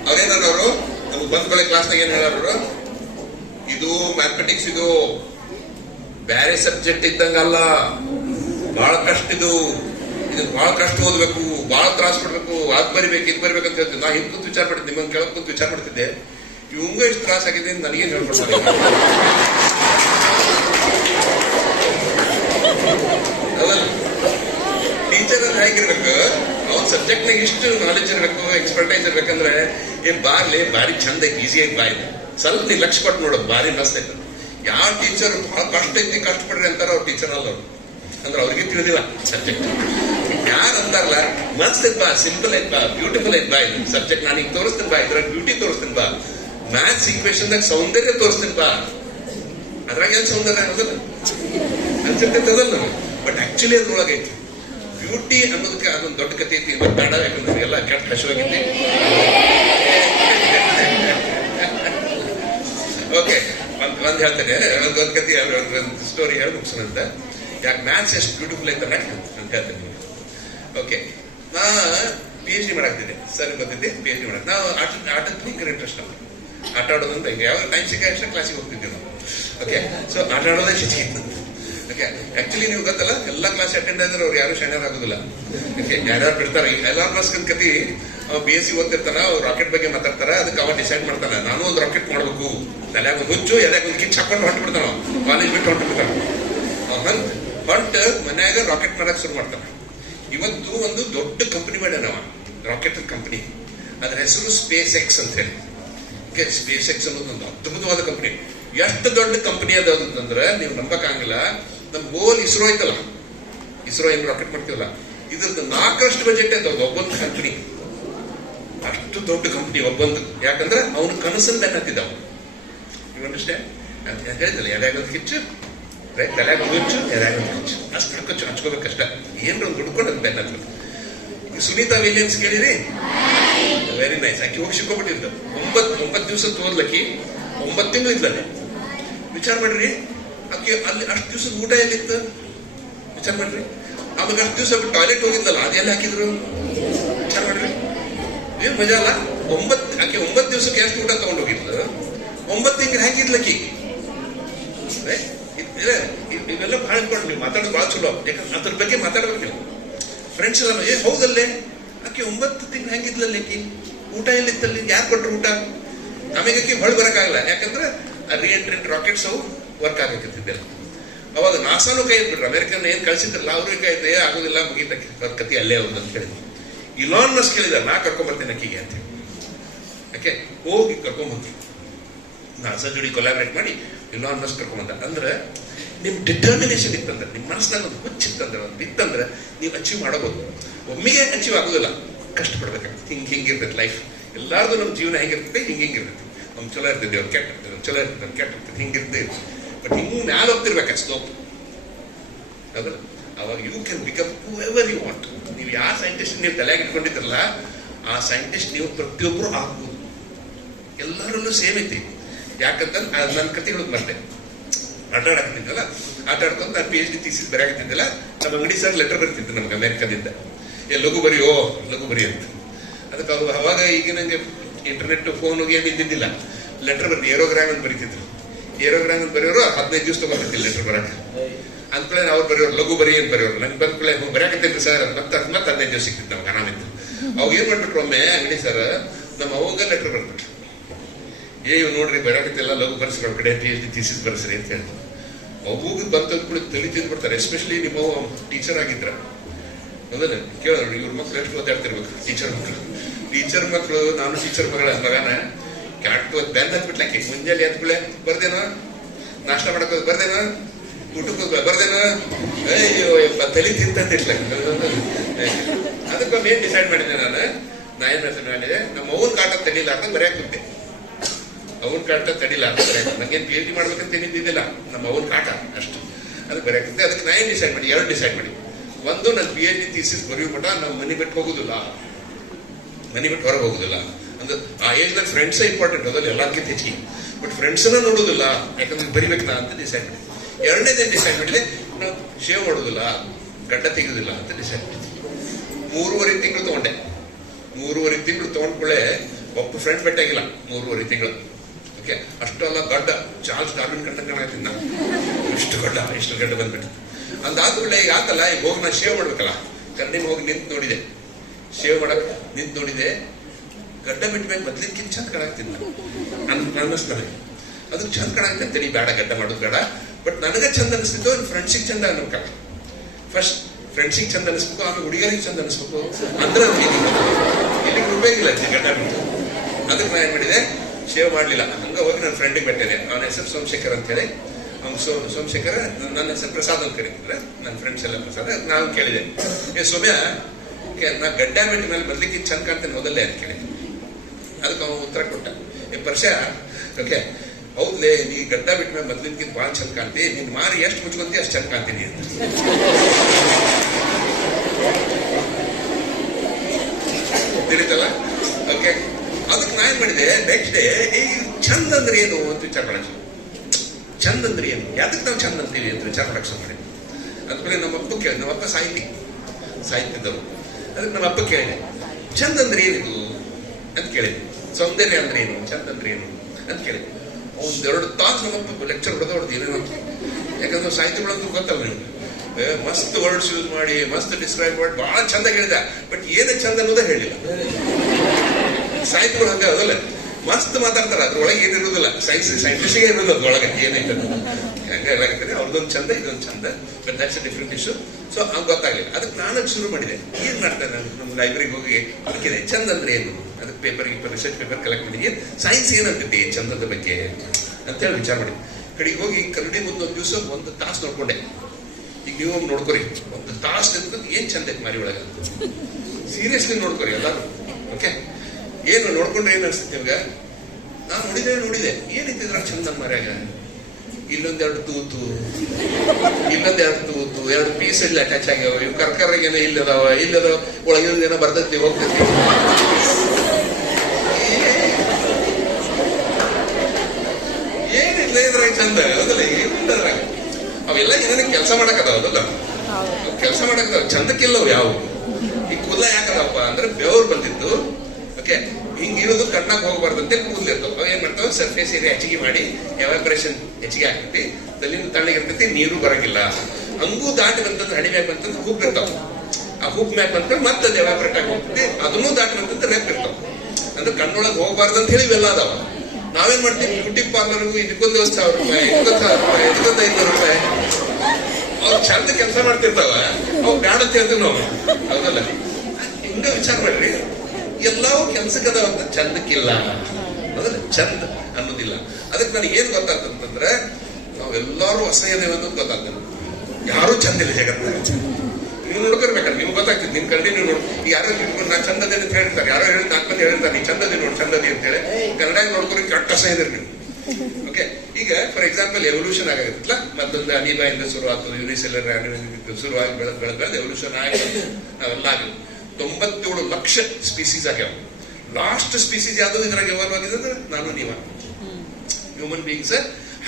ಅವ್ರೇನವರು ನಮ್ಗೆ ಬಂದ ಬೆಳೆ ಕ್ಲಾಸ್ನಾಗ ಏನ್ ಹೇಳೋರು, ಇದು ಮ್ಯಾಥಮೆಟಿಕ್ಸ್, ಇದು ಬೇರೆ ಸಬ್ಜೆಕ್ಟ್ ಇದ್ದಂಗಲ್ಲ, ಬಹಳ ಕಷ್ಟ ಇದು ಬಹಳ ಕಷ್ಟ ಓದ್ಬೇಕು, ಬಹಳ ತ್ರಾಸ ಪಡ್ಬೇಕು, ಅದ್ ಬರಿಬೇಕು ಇದು ಬರಿಬೇಕಂತ ಹೇಳ್ತಿದ್ದೆ. ನಾ ಹಿಂದ್ ಕುಂತ ವಿಚಾರ ಮಾಡ್ತಿದ್ದೆ, ನಿಮ್ಮನ್ನು ಕೇಳಕ್ ಕುಂತ ವಿಚಾರ ಮಾಡ್ತಿದ್ದೆ, ಇವಂಗ ಎಷ್ಟು ತ್ರಾಸ ಆಗಿದೆ ಅಂತ ನನಗೇನು ಹೇಳ್ಕೊಡ್ತಾರೆ. ಅದಲ್ಲ, ಟೀಚರ್ ಅಲ್ಲಿ ಹೇಗಿರ್ಬೇಕು, ಅವ್ನ ಸಬ್ಜೆಕ್ಟ್ ನಾಗ ಇಷ್ಟು ನಾಲೆಜ್ ಇರ್ಬೇಕು, ಎಕ್ಸ್ಪರ್ಟೈಸ್ ಇರ್ಬೇಕಂದ್ರೆ ಬಾರ್ಲಿ ಬಾರಿ ಚಂದ ಈಸಿಯಾಗಿ ಬಾಯಿದೆ. ಸ್ವಲ್ಪ ನೀ ಲಕ್ಷ ಕೊಟ್ಟು ನೋಡೋದು ಬಾರಿ ಮಸ್ತ್ ಐತೆ. ಯಾವ ಟೀಚರ್ ಬಹಳ ಕಷ್ಟ ಐತಿ, ಕಷ್ಟಪಡ್ರಿ ಅಂತಾರ ಅವ್ರ ಟೀಚರ್ ಅಲ್ಲ ಅವ್ರು. ಅಂದ್ರೆ ಅವ್ರಿಗೆ ತಿಳಿದಿಲ್ಲ ಸಬ್ಜೆಕ್ಟ್. ಯಾರು ಅಂತಾರಲ್ಲ ಮಸ್ತ್ ಐತ್ ಬಾ, ಸಿಂಪಲ್ ಐತ್ ಬಾ, ಬ್ಯೂಟಿಫುಲ್ ಐತ್ ಬಾ, ಇದು ಸಬ್ಜೆಕ್ಟ್ ನಾನು ಈಗ ತೋರಿಸ್ತೀನಿ ಬಾ, ಇದ್ರಾಗ ಬ್ಯೂಟಿ ತೋರಿಸ್ತೀನಿ ಬಾ, ಮ್ಯಾಥ್ಸ್ ಈಕ್ವೇಶನ್ದಾಗ ಸೌಂದರ್ಯ ತೋರಿಸ್ತೀನಿ ಬಾ. ಅದ್ರಾಗ ಏನ್ ಸೌಂದರ್ಯ ಅನ್ನೋದಲ್ಲ ಅನ್ಸಿರ್ತೈತೆ ಅದಲ್ಲ. ಬಟ್ ಆಕ್ಚುಲಿ ಅದ್ರೊಳಗೈತಿ ಬ್ಯೂಟಿ ಅನ್ನೋದಕ್ಕೆ ಅದೊಂದು ದೊಡ್ಡ ಕಥೆ ಐತಿ. ಇವತ್ತು ಬೇಡ, ಯಾಕಂದ್ರೆ ಎಲ್ಲ ಕೆಟ್ಟ ಹಸಿವಾಗೈತಿ. ಓಕೆ, ಒಂದ್ ಹೇಳ್ತೇನೆ, ಒಂದ್ ಕಥೆ ಒಂದು ಸ್ಟೋರಿ ಹೇಳಿ ಮುಗಿಸೋಣಂತ. ಯಾಕೆ ಮ್ಯಾಥ್ಸ್ ಎಷ್ಟು ಬ್ಯೂಟಿಫುಲ್ ಐತೆ ಅಂತ ಹೇಳ್ತೇನೆ. ಓಕೆ, ನಾ PhD ಮಾಡಾಕ್ತಿದ್ದೆ. ಸರ್ ಗೊತ್ತಿದ್ದೆ PhD ಮಾಡಕ್. ನಾವು ಆಟದ ಭಯಂಕರ ಇಂಟ್ರೆಸ್ಟ್ ನಮ್ಗೆ. ಆಟ ಆಡೋದಂತ ಹಿಂಗೆ ಯಾವ ಟೈಮ್ ಸಿಕ್ಕ ಕ್ಲಾಸಿಗೆ ಹೋಗ್ತಿದ್ವಿ ನಾವು. ಓಕೆ, ಸೊ ಆಟ ಆಡೋದೇ ಶಿಕ್ಷೆ ಇತ್ತು. ಓಕೆ, ಆಕ್ಚುಲಿ ನೀವು ಗೊತ್ತಲ್ಲ, ಎಲ್ಲ ಕ್ಲಾಸ್ ಅಟೆಂಡ್ ಆದ್ರೆ ಅವ್ರು ಯಾರು ಶೈನರ್ ಆಗೋದಿಲ್ಲ. ಓಕೆ, ಯಾರ್ಯಾರು ಬಿಡ್ತಾರೆ. ಎಲಾನ್ ಮಸ್ಕ್ ಕತಿ BSc ಓದ್ತಿರ್ತಾನ, ಅವ್ರು ರಾಕೆಟ್ ಬಗ್ಗೆ ಮಾತಾಡ್ತಾರ. ಅದಕ್ಕೆ ಅವ ಡಿಸೈಡ್ ಮಾಡ್ತಾನೆ, ನಾನು ಒಂದು ರಾಕೆಟ್ ಮಾಡ್ಬೇಕು. ತಲೆಯಾಗ ಒಂದು ಹುಚ್ಚು, ಎದಾಗ ಒಂದು ಕಿಚ್ ಹಾಕೊಂಡು ಹೊಂಟು ಬಿಡ್ತಾನ. ಕಾಲೇಜ್ ಬಿಟ್ಟು ಹೊಂಟು ಬಿಡ್ತಾನ. ಹೊಂಟು ಮನ್ಯಾಗ ರಾಕೆಟ್ ಮಾಡಕ್ ಶುರು ಮಾಡ್ತಾನ. ಇವತ್ತು ಒಂದು ದೊಡ್ಡ ಕಂಪನಿ ಮಾಡ್ಯಾನವ, ರಾಕೆಟ್ ಕಂಪನಿ. ಅದ್ರ ಹೆಸರು ಸ್ಪೇಸ್ ಎಕ್ಸ್ ಅಂತ ಹೇಳಿ. ಸ್ಪೇಸ್ ಎಕ್ಸ್ ಅನ್ನೋದು ಒಂದು ಅದ್ಭುತವಾದ ಕಂಪನಿ. ಎಷ್ಟು ದೊಡ್ಡ ಕಂಪನಿ ಅದ ಅಂತಂದ್ರೆ ನೀವು ನಂಬಕ್ಕಾಗಿಲ್ಲ. ನಮ್ ಹೋಲ್ ಇಸ್ರೋ ಐತಲ್ಲ, ಇಸ್ರೋ ಏನ್ ರಾಕೆಟ್ ಮಾಡ್ತೀವಲ್ಲ, ಇದ್ರದ್ದು 4ರಷ್ಟು ಬಜೆಟ್ ಐತ ಒಬ್ಬೊಂದು ಕಂಪನಿ. ಅಷ್ಟು ದೊಡ್ಡ ಕಂಪನಿ ಒಬ್ಬೊಂದು. ಯಾಕಂದ್ರೆ ಅವನು ಕನಸನ್ನು ಬೆನ್ನತ್ತಿದ್ದ. ನೀವು ಅಂಡರ್ಸ್ಟ್ಯಾಂಡ್ ಅಂತ ಹೇಳಿದಲ್ಲ, ಎದ್ಯಾಗೊಂದು ಕಿಚ್ಚು, ತಲೆಯಾಗ ಒಂದು ಹುಚ್ಚು, ಎದ್ಯಾಗೊಂದು ಕಿಚ್ಚು, ಅಷ್ಟು ಹಚ್ಕೋಬೇಕಷ್ಟ. ಏನ್ರ ಒಂದು ಹುಡ್ಕೊಂಡು ಅದು ಬೆನ್ನತ್ತ. ಸುನೀತಾ ವಿಲಿಯಮ್ಸ್ ಕೇಳಿರಿ? Very nice. ಆಕೆ ಹೋಗಿ ಸಿಕ್ಕೋಬಿಟ್ಟಿರ್ತ. 9 ದಿವಸ ತೋರ್ಲಕ್ಕಿ 9 ತಿಂಗಳು ಇದ್ದಲ್ಲೇ. ವಿಚಾರ ಮಾಡ್ರಿ. ಆಕೆ ಅಲ್ಲಿ ಅಷ್ಟು ದಿವಸ ಊಟ ಎಲ್ಲಿತ್ತು ವಿಚಾರ ಮಾಡ್ರಿ. ಆಮೇಲೆ ಅಷ್ಟು ದಿವಸ ಟಾಯ್ಲೆಟ್ ಹೋಗಿದ್ದಲ್ಲ ಅದೆಲ್ಲ ಹಾಕಿದ್ರು ವಿಚಾರ ಮಾಡ್ರಿ. ಏನ್ ಮಜಾ ಅಲ್ಲ. ಆಕೆ 9 ದಿವಸಕ್ಕೆ ಎಷ್ಟು ಊಟ ತಗೊಂಡು ಹೋಗಿದ್ಲು, 9 ತಿಂಗಳು ಹಾಕಿದ್ಲಕ್ಕಿ. ಇವೆಲ್ಲ ಬಹಳ ಇಂಪಾರ್ಟೆಂಟ್. ನೀವು ಮಾತಾಡೋದು ಬಹಳ ಚಲೋ, ಯಾಕಂದ್ರೆ ಅದ್ರ ಬಗ್ಗೆ ಮಾತಾಡ್ಬೇಕು ನೀವು ಫ್ರೆಂಡ್ಸ್ ಎಲ್ಲ. ಹೌದಲ್ಲೇ ಆಕೆ 9 ತಿಂಗಳು ಹೆಂಗಿದ್ಲಲ್ಲಿ ಆಕಿ, ಊಟ ಎಲ್ಲಿತ್ತಲ್ಲಿ, ಯಾರು ಕೊಟ್ರು ಊಟ? ಆಮೇಲೆ ಆಕಿ ಹೊಳ್ ಬರಕ್ಕಾಗಲ್ಲ, ಯಾಕಂದ್ರೆ ರೀಎಂಟ್ರೆಂಟ್ ರಾಕೆಟ್ಸ್ ಅವು ವರ್ಕ್ ಆಗಕ್ಕಿದ್ದಿಲ್ಲ. ಅವಾಗ ನಾಸಾನು ಕೈ ಇಟ್ಬಿಟ್ರು, ಅಮೆರಿಕನ್ ಏನ್ ಕಳ್ಸಿದ್ರಲ್ಲ ಅವ್ರಿಗೆ ಕೈ ಇದ್ದೆ, ಆಗೋದಿಲ್ಲ, ಮುಗೀತಕ್ಕೆ ಅವ್ರ ಕತಿ ಅಲ್ಲೇ ಅವ್ರದ್ದು ಅಂತ ಹೇಳಿದ್ರು. ಇಲಾನ್ ಮಸ್ಕ್ ಕೇಳಿದಾರೆ, ನಾ ಕರ್ಕೊಂಡ್ಬರ್ತೇನೆ ಅಕ್ಕಿಗೆ ಅಂತ ಹೇಳಿ. ಯಾಕೆ ಹೋಗಿ ಕರ್ಕೊಂಡ್ಬಂದ್ರು, ನಾಸಾ ಜೋಡಿ ಕೊಲಾಬ್ರೇಟ್ ಮಾಡಿ ಇಲಾನ್ ಮಸ್ಕ್ ಕರ್ಕೊಂಡ್ಬಂದ. ಅಂದ್ರೆ ನಿಮ್ ಡಿಟರ್ಮಿನೇಷನ್ ಇತ್ತಂದ್ರೆ, ನಿಮ್ ಮನಸ್ಸಿನಾಗ ಒಂದು ಹುಚ್ಚಿತ್ತಂದ್ರೆ, ಒಂದು ಇತ್ತಂದ್ರೆ ನೀವು ಅಚೀವ್ ಮಾಡಬಹುದು. ಒಮ್ಮೆಗೆ ಅಚೀವ್ ಆಗೋದಿಲ್ಲ, ಕಷ್ಟಪಡ್ಬೇಕಾಗ್ತದೆ. ಹಿಂಗಿರ್ತೈತೆ ಲೈಫ್. ಎಲ್ಲಾರ್ದು ನಮ್ಮ ಜೀವನ ಹೆಂಗಿರ್ತೈತೆ, ಹಿಂಗಿರ್ತೈತಿ. ನಮ್ಗೆ ಚಲೋ ಇರ್ತೈತಿ, ಅವ್ರು ಕೆಟ್ಟ ಇರ್ತದೆ, ಅವ್ರು ಚಲೋ ಇರ್ತದೆ, ಕೆಟ್ಟ ಇರ್ತದೆ, ಹಿಂಗಿರ್ತದೆ. ಬಟ್ ಹಿಂಗ್ ಮ್ಯಾಲ ಹೋಗ್ತಿರ್ಬೇಕು ಸ್ಲೋಪ್. ಹೌದಲ್ಲ? ಅವಾಗ you can become whoever you want. ನೀವು ಯಾವ ಸೈಂಟಿಸ್ಟ್ ನೀವು ತಲೆಯಾಗಿ ಇಟ್ಕೊಂಡಿದ್ರಲ್ಲ ಆ ಸೈಂಟಿಸ್ಟ್ ನೀವು ಪ್ರತಿಯೊಬ್ಬರು ಆಗ್ಬೋದು. ಎಲ್ಲರಲ್ಲೂ ಸೇಮ್ ಐತಿ. ಯಾಕಂತಂದ್ರೆ ನನ್ನ ಕಥೆಗಳು ಮತ್ತೆ ಆಟ ಆಡಕ್ತಿದ್ದಲ್ಲ, ಆಟ ಆಡ್ಕೊಂಡು ನಾನು PhD ಥೀಸಿಸ್ ಬರೆಯಾಗ್ತಿದ್ದಿಲ್ಲ. ನಮ್ಮ ಅಂಗಡಿ ಸರ್ ಲೆಟರ್ ಬರ್ತಿದ್ದು ನಮ್ಗೆ ಅಮೆರಿಕದಿಂದ, ಲಘು ಬರಿ ಅಂತ. ಅದಕ್ಕೆ ಅವ್ರು ಅವಾಗ ಈಗಿನಂಗೆ ಇಂಟರ್ನೆಟ್ ಫೋನ್ ಏನು ಇದ್ದಿದ್ದಿಲ್ಲ. ಲೆಟರ್ ಬರ್ರಿ ಏರೋಗ್ರಾಮ್ ಅಂತ ಬರೀತಿದ್ರು. ಏರೋಗ್ರಾಮ್ ಅಂತ ಬರೆಯೋರು 15 ದಿವಸ ತಗೊಂಡಿರ್ತಿಲ್ಲ ಲೆಟರ್ ಬರಕ್ಕೆ. ಅಂದ್ಕೂಳೆ ಅವ್ರು ಬರೆಯೋರು ಲಘು ಬರಿ ಅಂತ ಬರೆಯೋರು. ನಂಗೆ ಬಂದ್ಕೂಳೆ ಬರೆಯಾಕತ್ತೈತಿ ಸರ್ ಮತ್ತೆ 15 ದಿವಸ ಸಿಕ್ತಿತ್ತು ನಮ್ಗೆ ಆರಾಮಿತ್ತು. ಅವಾಗ ಏನ್ ಮಾಡ್ಬಿಟ್ರು, ಒಮ್ಮೆ ಅಂಗಡಿ ಸರ್ ನಮ್ಮ ಅವಾಗ ಲೆಟರ್ ಬರ್ಬಿಟ್ರು, ಇವ್ ನೋಡ್ರಿ ಬರೆಯಾಕತ್ತಿಲ್ಲ, ಲಘು ಬರ್ಸ್ರಿ ಅವ್ರ ಕಡೆ PhD ಥೀಸಿಸ್ ಬರ್ಸ್ರಿ ಅಂತ ಹೇಳಿದ್ರು. ಅವಾಗ ಬಂತಂದ್ ಕೂಡ ತಲೆ ತಿಂದ್ಬಿಡ್ತಾರೆ. ಎಸ್ಪೆಷಲಿ ನಿಮ್ಮ ಟೀಚರ್ ಆಗಿದ್ರ ಹೌದಲ್ಲ, ಕೇಳೋರು ಇವ್ರ ಮಕ್ಳು ಎಷ್ಟು ಓದಾಡ್ತಿರ್ಬೇಕು. ಟೀಚರ್ ಮಕ್ಳು ನಾನು ಟೀಚರ್ ಮಗನ ಕ್ಯಾಟ್ ಬೆಂದ್ ಹತ್ಬಿಟ್ಲಾಕಿ. ಮುಂಜಾನೆ ಎತ್ಬಿಳೆ ಬರ್ದೇನೋ, ನಾಷ್ಟ ಮಾಡಕ್ ಬರ್ದೇನೋ, ಊಟಕ್ಕೆ ಬರ್ದೇನೋ, ಅಯ್ಯೋ ತಲೆ ತಿಂತಿಟ್ಲ. ಅದಕ್ಕೊಮ್ಮೆ ಏನ್ ಡಿಸೈಡ್ ಮಾಡಿದೆ ನಾನು, ಏನ್ ಮಾಡಿದೆ, ನಮ್ಮ ಅವನ್ ಕಾಟ ತಡಿಲಾರ್ದಂಗ್ ಬರೆಯಾಕ್ ಬಿಟ್ಟೆ. ಅವನ್ ಕಾಟ ತಡಿಲಾರ್ದ ಬರೆಯಾಕ, ನಂಗೇನ್ PhD ಮಾಡ್ಬೇಕಂತ ಏನಿದ್ದಿದ್ದಿಲ್ಲ, ನಮ್ಮ ಅವನ್ ಕಾಟ ಅಷ್ಟು. ಅದಕ್ಕೆ ಬರೆಯಾಕಂತೆ. ಅದಕ್ಕೆ ನಾ ಏನ್ ಡಿಸೈಡ್ ಮಾಡಿ, 2 ಡಿಸೈಡ್ ಮಾಡಿ. ಒಂದು, ನನ್ನ PhD ಥೀಸಿಸ್ ಬರೆಯೋ ಮಟ ನಾವು ಮನೆ ಬಿಟ್ಟು ಹೋಗುದಿಲ್ಲ, ಮನೆ ಬಿಟ್ಟು ಹೊರಗೆ ಹೋಗುದಿಲ್ಲ. ಅಂದ್ರೆ ಆ ಏಜ್ ನಲ್ಲಿ ಫ್ರೆಂಡ್ಸ್ ಇಂಪಾರ್ಟೆಂಟ್, ಅದ್ರಲ್ಲಿ ಎಲ್ಲಕ್ಕಿಂತ ಹೆಚ್ಚಿಗೆ. ಬಟ್ ಫ್ರೆಂಡ್ಸ್ ನೋಡುದಿಲ್ಲ, ಯಾಕಂದ್ರೆ ಬರಿಬೇಕು ನಾ ಅಂತ ಡಿಸೈಡ್ ಮಾಡಿ. 2ನೇದೇನು ಡಿಸೈಡ್ ಮಾಡಿದೆ, ನಾವು ಶೇವ್ ಮಾಡೋದಿಲ್ಲ, ಗಡ್ಡ ತೆಗೆಯೋದಿಲ್ಲ ಅಂತ ಡಿಸೈಡ್ ಮಾಡಿದ್ವಿ. 3.5 ತಿಂಗಳು ತಗೊಂಡೆ. 3.5 ತಿಂಗಳು ತಗೊಂಡ್ಕೊಳ್ಳೆ ಒಬ್ಬ ಫ್ರೆಂಡ್ ಬೆಟ್ಟಾಗಿಲ್ಲ 3.5 ತಿಂಗಳು. ಓಕೆ, ಅಷ್ಟೆಲ್ಲ ಗಡ್ಡ ಚಾರ್ಲ್ಸ್ ಡಾರ್ವಿನ್ ಕಂಡಂಗೆ ಆಗ್ತೀನಿ ನಾನು. ಇಷ್ಟು ಗಡ್ಡ ಬಂದ್ಬಿಟ್ಟು ಅಂದಾದ್ಮೇಲೆ ಯಾಕಲ್ಲ ಈಗ ಹೋಗಿ ನಾನು ಶೇವ್ ಮಾಡ್ಬೇಕಲ್ಲ, ಕನ್ನಡಿ ಹೋಗಿ ನಿಂತು ನೋಡಿದೆ, ಶೇವ್ ಮಾಡಕ್ ನಿಂತು ನೋಡಿದೆ. ಗಡ್ಡ ಬಿಟ್ಟ ಮೇಲೆ ಮೊದ್ಲಿನ್ಕಿಂತ ಚಂದ ಕಾಣಾಗ್ತೀನಿ ನಾನು ಅನ್ನಿಸ್ತಾನೆ. ಅದಕ್ಕೆ ಚಂದ ಕಾಣಾಗ್ತದೆ ಅಂತೇಳಿ ಬೇಡ, ಗಡ್ಡ ಮಾಡೋದು ಬೇಡ. ಬಟ್ ನನಗೆ ಚಂದ ಅನಿಸ್ತಿತ್ತು, ಫ್ರೆಂಡ್ಸಿಗೆ ಚಂದ ಅನ್ನೋಕಲ್ಲ. ಫಸ್ಟ್ ಫ್ರೆಂಡ್ಸಿಗೆ ಚಂದ ಅನಿಸ್ಬೇಕು, ಆಮೇಲೆ ಹುಡುಗರಿಗೆ ಚಂದ ಅನಿಸ್ಬೇಕು. ಅಂದ್ರೆ ಇಲ್ಲಿಗೆ ಉಪಯೋಗಿಲ್ಲ ಗಡ್ಡ ಬಿಟ್ಟು. ಅದಕ್ಕೆ ನಾನು ಏನ್ ಮಾಡಿದೆ, ಶೇವ್ ಮಾಡ್ಲಿಲ್ಲ. ಹಂಗ ಹೋಗಿ ನನ್ನ ಫ್ರೆಂಡಿಗೆ ಬಿಟ್ಟೇನೆ. ಅವನ ಹೆಸರು ಸೋಮಶೇಖರ್ ಅಂತ ಹೇಳಿ. ಅವ್ನು ಸೋಮಶೇಖರ್, ನನ್ನ ಹೆಸರು ಪ್ರಸಾದ್ ಅಂತ ಕರೀತಿದ್ರೆ, ನನ್ನ ಫ್ರೆಂಡ್ಸ್ ಎಲ್ಲ ಪ್ರಸಾದ್. ನಾನು ಕೇಳಿದೆ, ಸೌಮ್ಯ ನಾ ಗಡ್ಡ ಬಿಟ್ಟ ಮೇಲೆ ಬರ್ಲಿಕ್ಕೆ ಚಂದ ಕಾಣ್ತೇನೆ ಹೋದಲ್ಲೇ ಅಂತ ಕೇಳಿದೆ. ಅದಕ್ಕೆ ಅವನು ಉತ್ತರ ಕೊಟ್ಟ, ಪರ್ಷ ಓಕೆ ಹೌದ್ಲೇ, ನೀ ಗಡ್ಡ ಬಿಟ್ಟ ಮೇಲೆ ಮೊದ್ಲಿನ್ಕಿಂತ ಭಾಳ ಚಂದ ಕಾಣ್ತಿ, ನಿನ್ ಮಾರಿ ಎಷ್ಟು ಮುಚ್ಕೊಂತಿ ಅಷ್ಟು ಚಂದ ಕಾಣ್ತೀನಿ ಅಂತ. ತಿಳಿತಲ್ಲ? ಓಕೆ, ಅದಕ್ಕೆ ನಾ ಏನ್ ಮಾಡಿದೆ, ನೆಕ್ಸ್ಟ್ ಡೇ ಚಂದ ಅಂದ್ರೆ ಏನು ಅಂತ ವಿಚಾರ ಮಾಡಕ್. ಚಂದ ಅಂದ್ರೆ ಏನು, ಯಾವ್ದಕ್ಕೆ ನಾವು ಚಂದ ಅಂತೀವಿ ಅಂತ ವಿಚಾರ ಮಾಡಕ್ ಶುರು ಮಾಡಿದೆ. ಅದ್ಮೇಲೆ ನಮ್ಮಪ್ಪ ಕೇಳಿದೆ, ನಮ್ಮಪ್ಪ ಸಾಹಿತ್ಯದವರು. ಅದಕ್ಕೆ ನಮ್ಮಪ್ಪ ಕೇಳಿದೆ, ಚಂದ ಅಂದ್ರೆ ಏನಿದು ಅಂತ ಕೇಳಿದೆ. ಸೌಂದರ್ಯ ಅಂದ್ರೆ ಏನು, ಚಂದ ಅಂದ್ರೆ ಏನು ಅಂತ ಕೇಳಿದೆ. 1-2 ತಾಸು ನಮ್ಮಪ್ಪ ಲೆಕ್ಚರ್ ಹೊಡೆದು ಏನೇನೋ. ಯಾಕಂದ್ರೆ ಸಾಹಿತ್ಯಗಳಂತೂ ಗೊತ್ತಲ್ಲ ನಿಮ್ಗೆ, ಮಸ್ತ್ ವರ್ಡ್ಸ್ ಯೂಸ್ ಮಾಡಿ ಮಸ್ತ್ ಡಿಸ್ಕ್ರೈಬ್ ಮಾಡಿ ಬಹಳ ಚಂದ ಹೇಳಿದ. ಬಟ್ ಏನೇ ಚಂದ ಅನ್ನೋದೇ ಹೇಳಿಲ್ಲ. ಸಾಹಿತ್ಯಗಳು ಹಂಗ ಅದಲ್ಲ, ಮಸ್ತ್ ಮಾತಾಡ್ತಾರ, ಅದ್ರೊಳಗೆ ಏನಿರುವುದಿಲ್ಲ. ಸೈಂಟಿಸ್ಟಿಗೆ ಇರೋದು ಅದ್ರೊಳಗೆ ಏನೈತೆ ಹಂಗ ಹೇಳಾಗತ್ತೆ. ಅವ್ರದ್ದೊಂದು ಚಂದ, ಇದೊಂದು ಚಂದ, but that's a different issue. So ಹಂಗ ಗೊತ್ತಾಗ್ಲಿಲ್ಲ. ಅದಕ್ಕೆ ನಾನು ಶುರು ಮಾಡಿದೆ, ಏನ್ ಮಾಡ್ತೇನೆ ನಮ್ಮ ಲೈಬ್ರರಿಗೆ ಹೋಗಿ ಅದಕ್ಕಿದೆ ಚಂದ ಅಂದ್ರೆ ಏನು, ಅದಕ್ಕೆ ಪೇಪರ್ ರಿಸರ್ಚ್ ಪೇಪರ್ ಕಲೆಕ್ಟ್ ಮಾಡಿ ಸೈನ್ಸ್ ಏನಂತೈತಿ ಚಂದದ ಬಗ್ಗೆ ಅಂತೇಳಿ ವಿಚಾರ ಮಾಡಿ. ಕಡೆಗೆ ಹೋಗಿ ಕನ್ನಡಿ ಮುಂದೆ ಒಂದು ದಿವಸ 1 ತಾಸು ನೋಡ್ಕೊಂಡೆ. ಈಗ ನೀವು ನೋಡ್ಕೊರಿ, 1 ತಾಸು ನಿಂತ್ಕೊಂಡು ಏನ್ ಚಂದ ಐತೆ ಮಾರಿ ಒಳಗೆ ಅಂತ ಸೀರಿಯಸ್ಲಿ ನೋಡ್ಕೊರಿ ಎಲ್ಲಾರು. ಓಕೆ, ಏನು ನೋಡ್ಕೊಂಡ್ರೆ ಏನ್ ಅನ್ಸುತ್ತೆ ನಿಮ್ಗ? ನಾನು ನೋಡಿದೆ ಏನಿದ್ದಿದ್ರ ಚಂದ ಮರ್ಯಾಗ, ಇಲ್ಲೊಂದೆರಡು ತೂತು, 2 ಪೀಸ್ ಇಲ್ಲಿ ಅಟ್ಯಾಚ್ ಆಗ್ಯಾವ, ಇವು ಕರ್ಕರಾಗೇನೋ ಇಲ್ಲದಾವ ಒಳಗಿನ ಬರ್ತೈತಿ ಹೋಗ್ತೈತಿ. ಏನಿಲ್ಲ ಇದ್ರಾಗ ಚಂದ ಅದಲ್ಲ, ಏನಿಲ್ಲ ಅವೆಲ್ಲ ಏನೇನು ಕೆಲಸ ಮಾಡಕದಾವ ಅದಲ್ಲ, ಕೆಲಸ ಮಾಡಕದಾವ, ಚಂದಕ್ಕಿಲ್ಲವು ಯಾವ. ಈ ಕೂದಲ ಯಾಕದಪ್ಪ ಅಂದ್ರೆ ಬೆವರು ಬಂದಿದ್ದು. ಓಕೆ, ಹಿಂಗಿರೋದು ಕಣ್ಣಾಗ ಹೋಗ್ಬಾರ್ದಂತೆ ಕೂದಲು ಇರ್ತಾವ. ಅವ್ ಏನ್ ಮಾಡ್ತಾವ, ಸರ್ಫೇಸ್ ಏರಿಯಾ ಹೆಚ್ಚಿಗೆ ಮಾಡಿ ಎವಾಪರೇಷನ್ ಹೆಚ್ಚಿಗೆ ಆಗ್ತೈತಿ, ತಲೆಯಿಂದ ತಣ್ಣಗಿರ್ತೈತಿ, ನೀರು ಬರಂಗಿಲ್ಲ. ಹಂಗೂ ದಾಟಿ ಬಂತಂದ್ರೆ ಹಡಿ ಮ್ಯಾಕ್ ಬಂತಂದ್ರೆ ಹುಪ್ ಇರ್ತಾವ. ಆ ಹುಪ್ ಮ್ಯಾಕ್ ಬಂತ ಮತ್ತೆ ಅದು ಎವಾಪರೇಟ್ ಆಗಿ ಹೋಗ್ತೈತಿ, ಅದನ್ನೂ ದಾಟಿ ಬಂತಂದ್ರೆ ರೆಪ್ ಇರ್ತಾವ. ಅಂದ್ರೆ ಕಣ್ಣೊಳಗೆ ಹೋಗ್ಬಾರ್ದು ಅಂತ ಹೇಳಿ ಇವೆಲ್ಲ ಅದಾವ. ನಾವೇನ್ ಮಾಡ್ತೀವಿ, ಬ್ಯೂಟಿ ಪಾರ್ಲರ್ಗೂ ಇದಕ್ಕೊಂದು 1,000 ರೂಪಾಯಿ, ಇದಕ್ಕೊಂದು 1,000 ರೂಪಾಯಿ, ಇದಕ್ಕೊಂದು 500 ರೂಪಾಯಿ. ಅವ್ರು ಚಂದ ಕೆಲಸ ಮಾಡ್ತಿರ್ತಾವ, ಅವ್ ಬ್ಯಾಡ ಅಂತ ಹೇಳ್ತೀವಿ ನಾವು, ಹೌದಲ್ಲ? ಹಿಂಗ ವಿಚಾರ ಮಾಡ್ರಿ, ಎಲ್ಲವೂ ಕೆಲ್ಸಕ್ಕದ ಅಂತ ಚಂದಕ್ಕಿಲ್ಲ, ಹೌದಲ್ಲ? ಚಂದ ಅನ್ನೋದಿಲ್ಲ. ಅದಕ್ಕೆ ನನಗೆ ಏನ್ ಗೊತ್ತಾಗ್ತಂತಂದ್ರೆ, ನಾವೆಲ್ಲರೂ ಅಸಹ್ಯದೇವ ಅನ್ನೋದು ಗೊತ್ತಾಗ್ತದೆ. ಯಾರು ಚಂದ ಇಲ್ಲ ಜಗತ್ತಿನಾಗ. ನೀವು ನೋಡ್ಕೊರ್ಬೇಕಾದ್ರೆ ನಿಮ್ಗೆ ಗೊತ್ತಾಗ್ತದೆ, ನಿಮ್ ಕನ್ನಡಿ ನೀವು ನೋಡಿ. ಯಾರೋ ನಾ ಚಂದದೆ ಅಂತ ಹೇಳ್ತಾರೆ, ಯಾರೋ ಹೇಳಿ 4 ಮಂದಿ ಹೇಳ್ತಾರೆ ನೀ ಚಂದದೆ ನೋಡಿ, ಚಂದದೆ ಅಂತ ಹೇಳಿ ಕನ್ನಡ ನೋಡ್ಕೊರಿ ಕೆಟ್ಟ ಅಸಹ್ಯದ್ರಿ ನೀವು. ಓಕೆ, ಈಗ ಫಾರ್ ಎಕ್ಸಾಂಪಲ್ ಎವಲ್ಯೂಷನ್ ಆಗಿರುತ್ತಲ್ಲ, ಮತ್ತೊಂದು ಅನಿಬಾಯಿಂದ ಶುರುವಾಗ್ತದೆ, ಯೂನಿಸೆಲ್ಲರ್ ಶುರುವಾಗಿ ಬೆಳೆದ ಎವಲ್ಯೂಷನ್ ಆಗಿ ನಾವೆಲ್ಲ ಆಗಿ 97 ಲಕ್ಷ ಸ್ಪೀಸೀಸ್ ಆಗ್ಯಾವ. ಲಾಸ್ಟ್ ಸ್ಪೀಸೀಸ್ ಯಾವ್ದು ಇದ್ರಾಗ ಎವಾಲ್ವ್ ಆಗಿದೆ ಅಂದ್ರೆ ನಾನು ನೀವ ಹ್ಯೂಮನ್ ಬೀಯಿಂಗ್ಸ್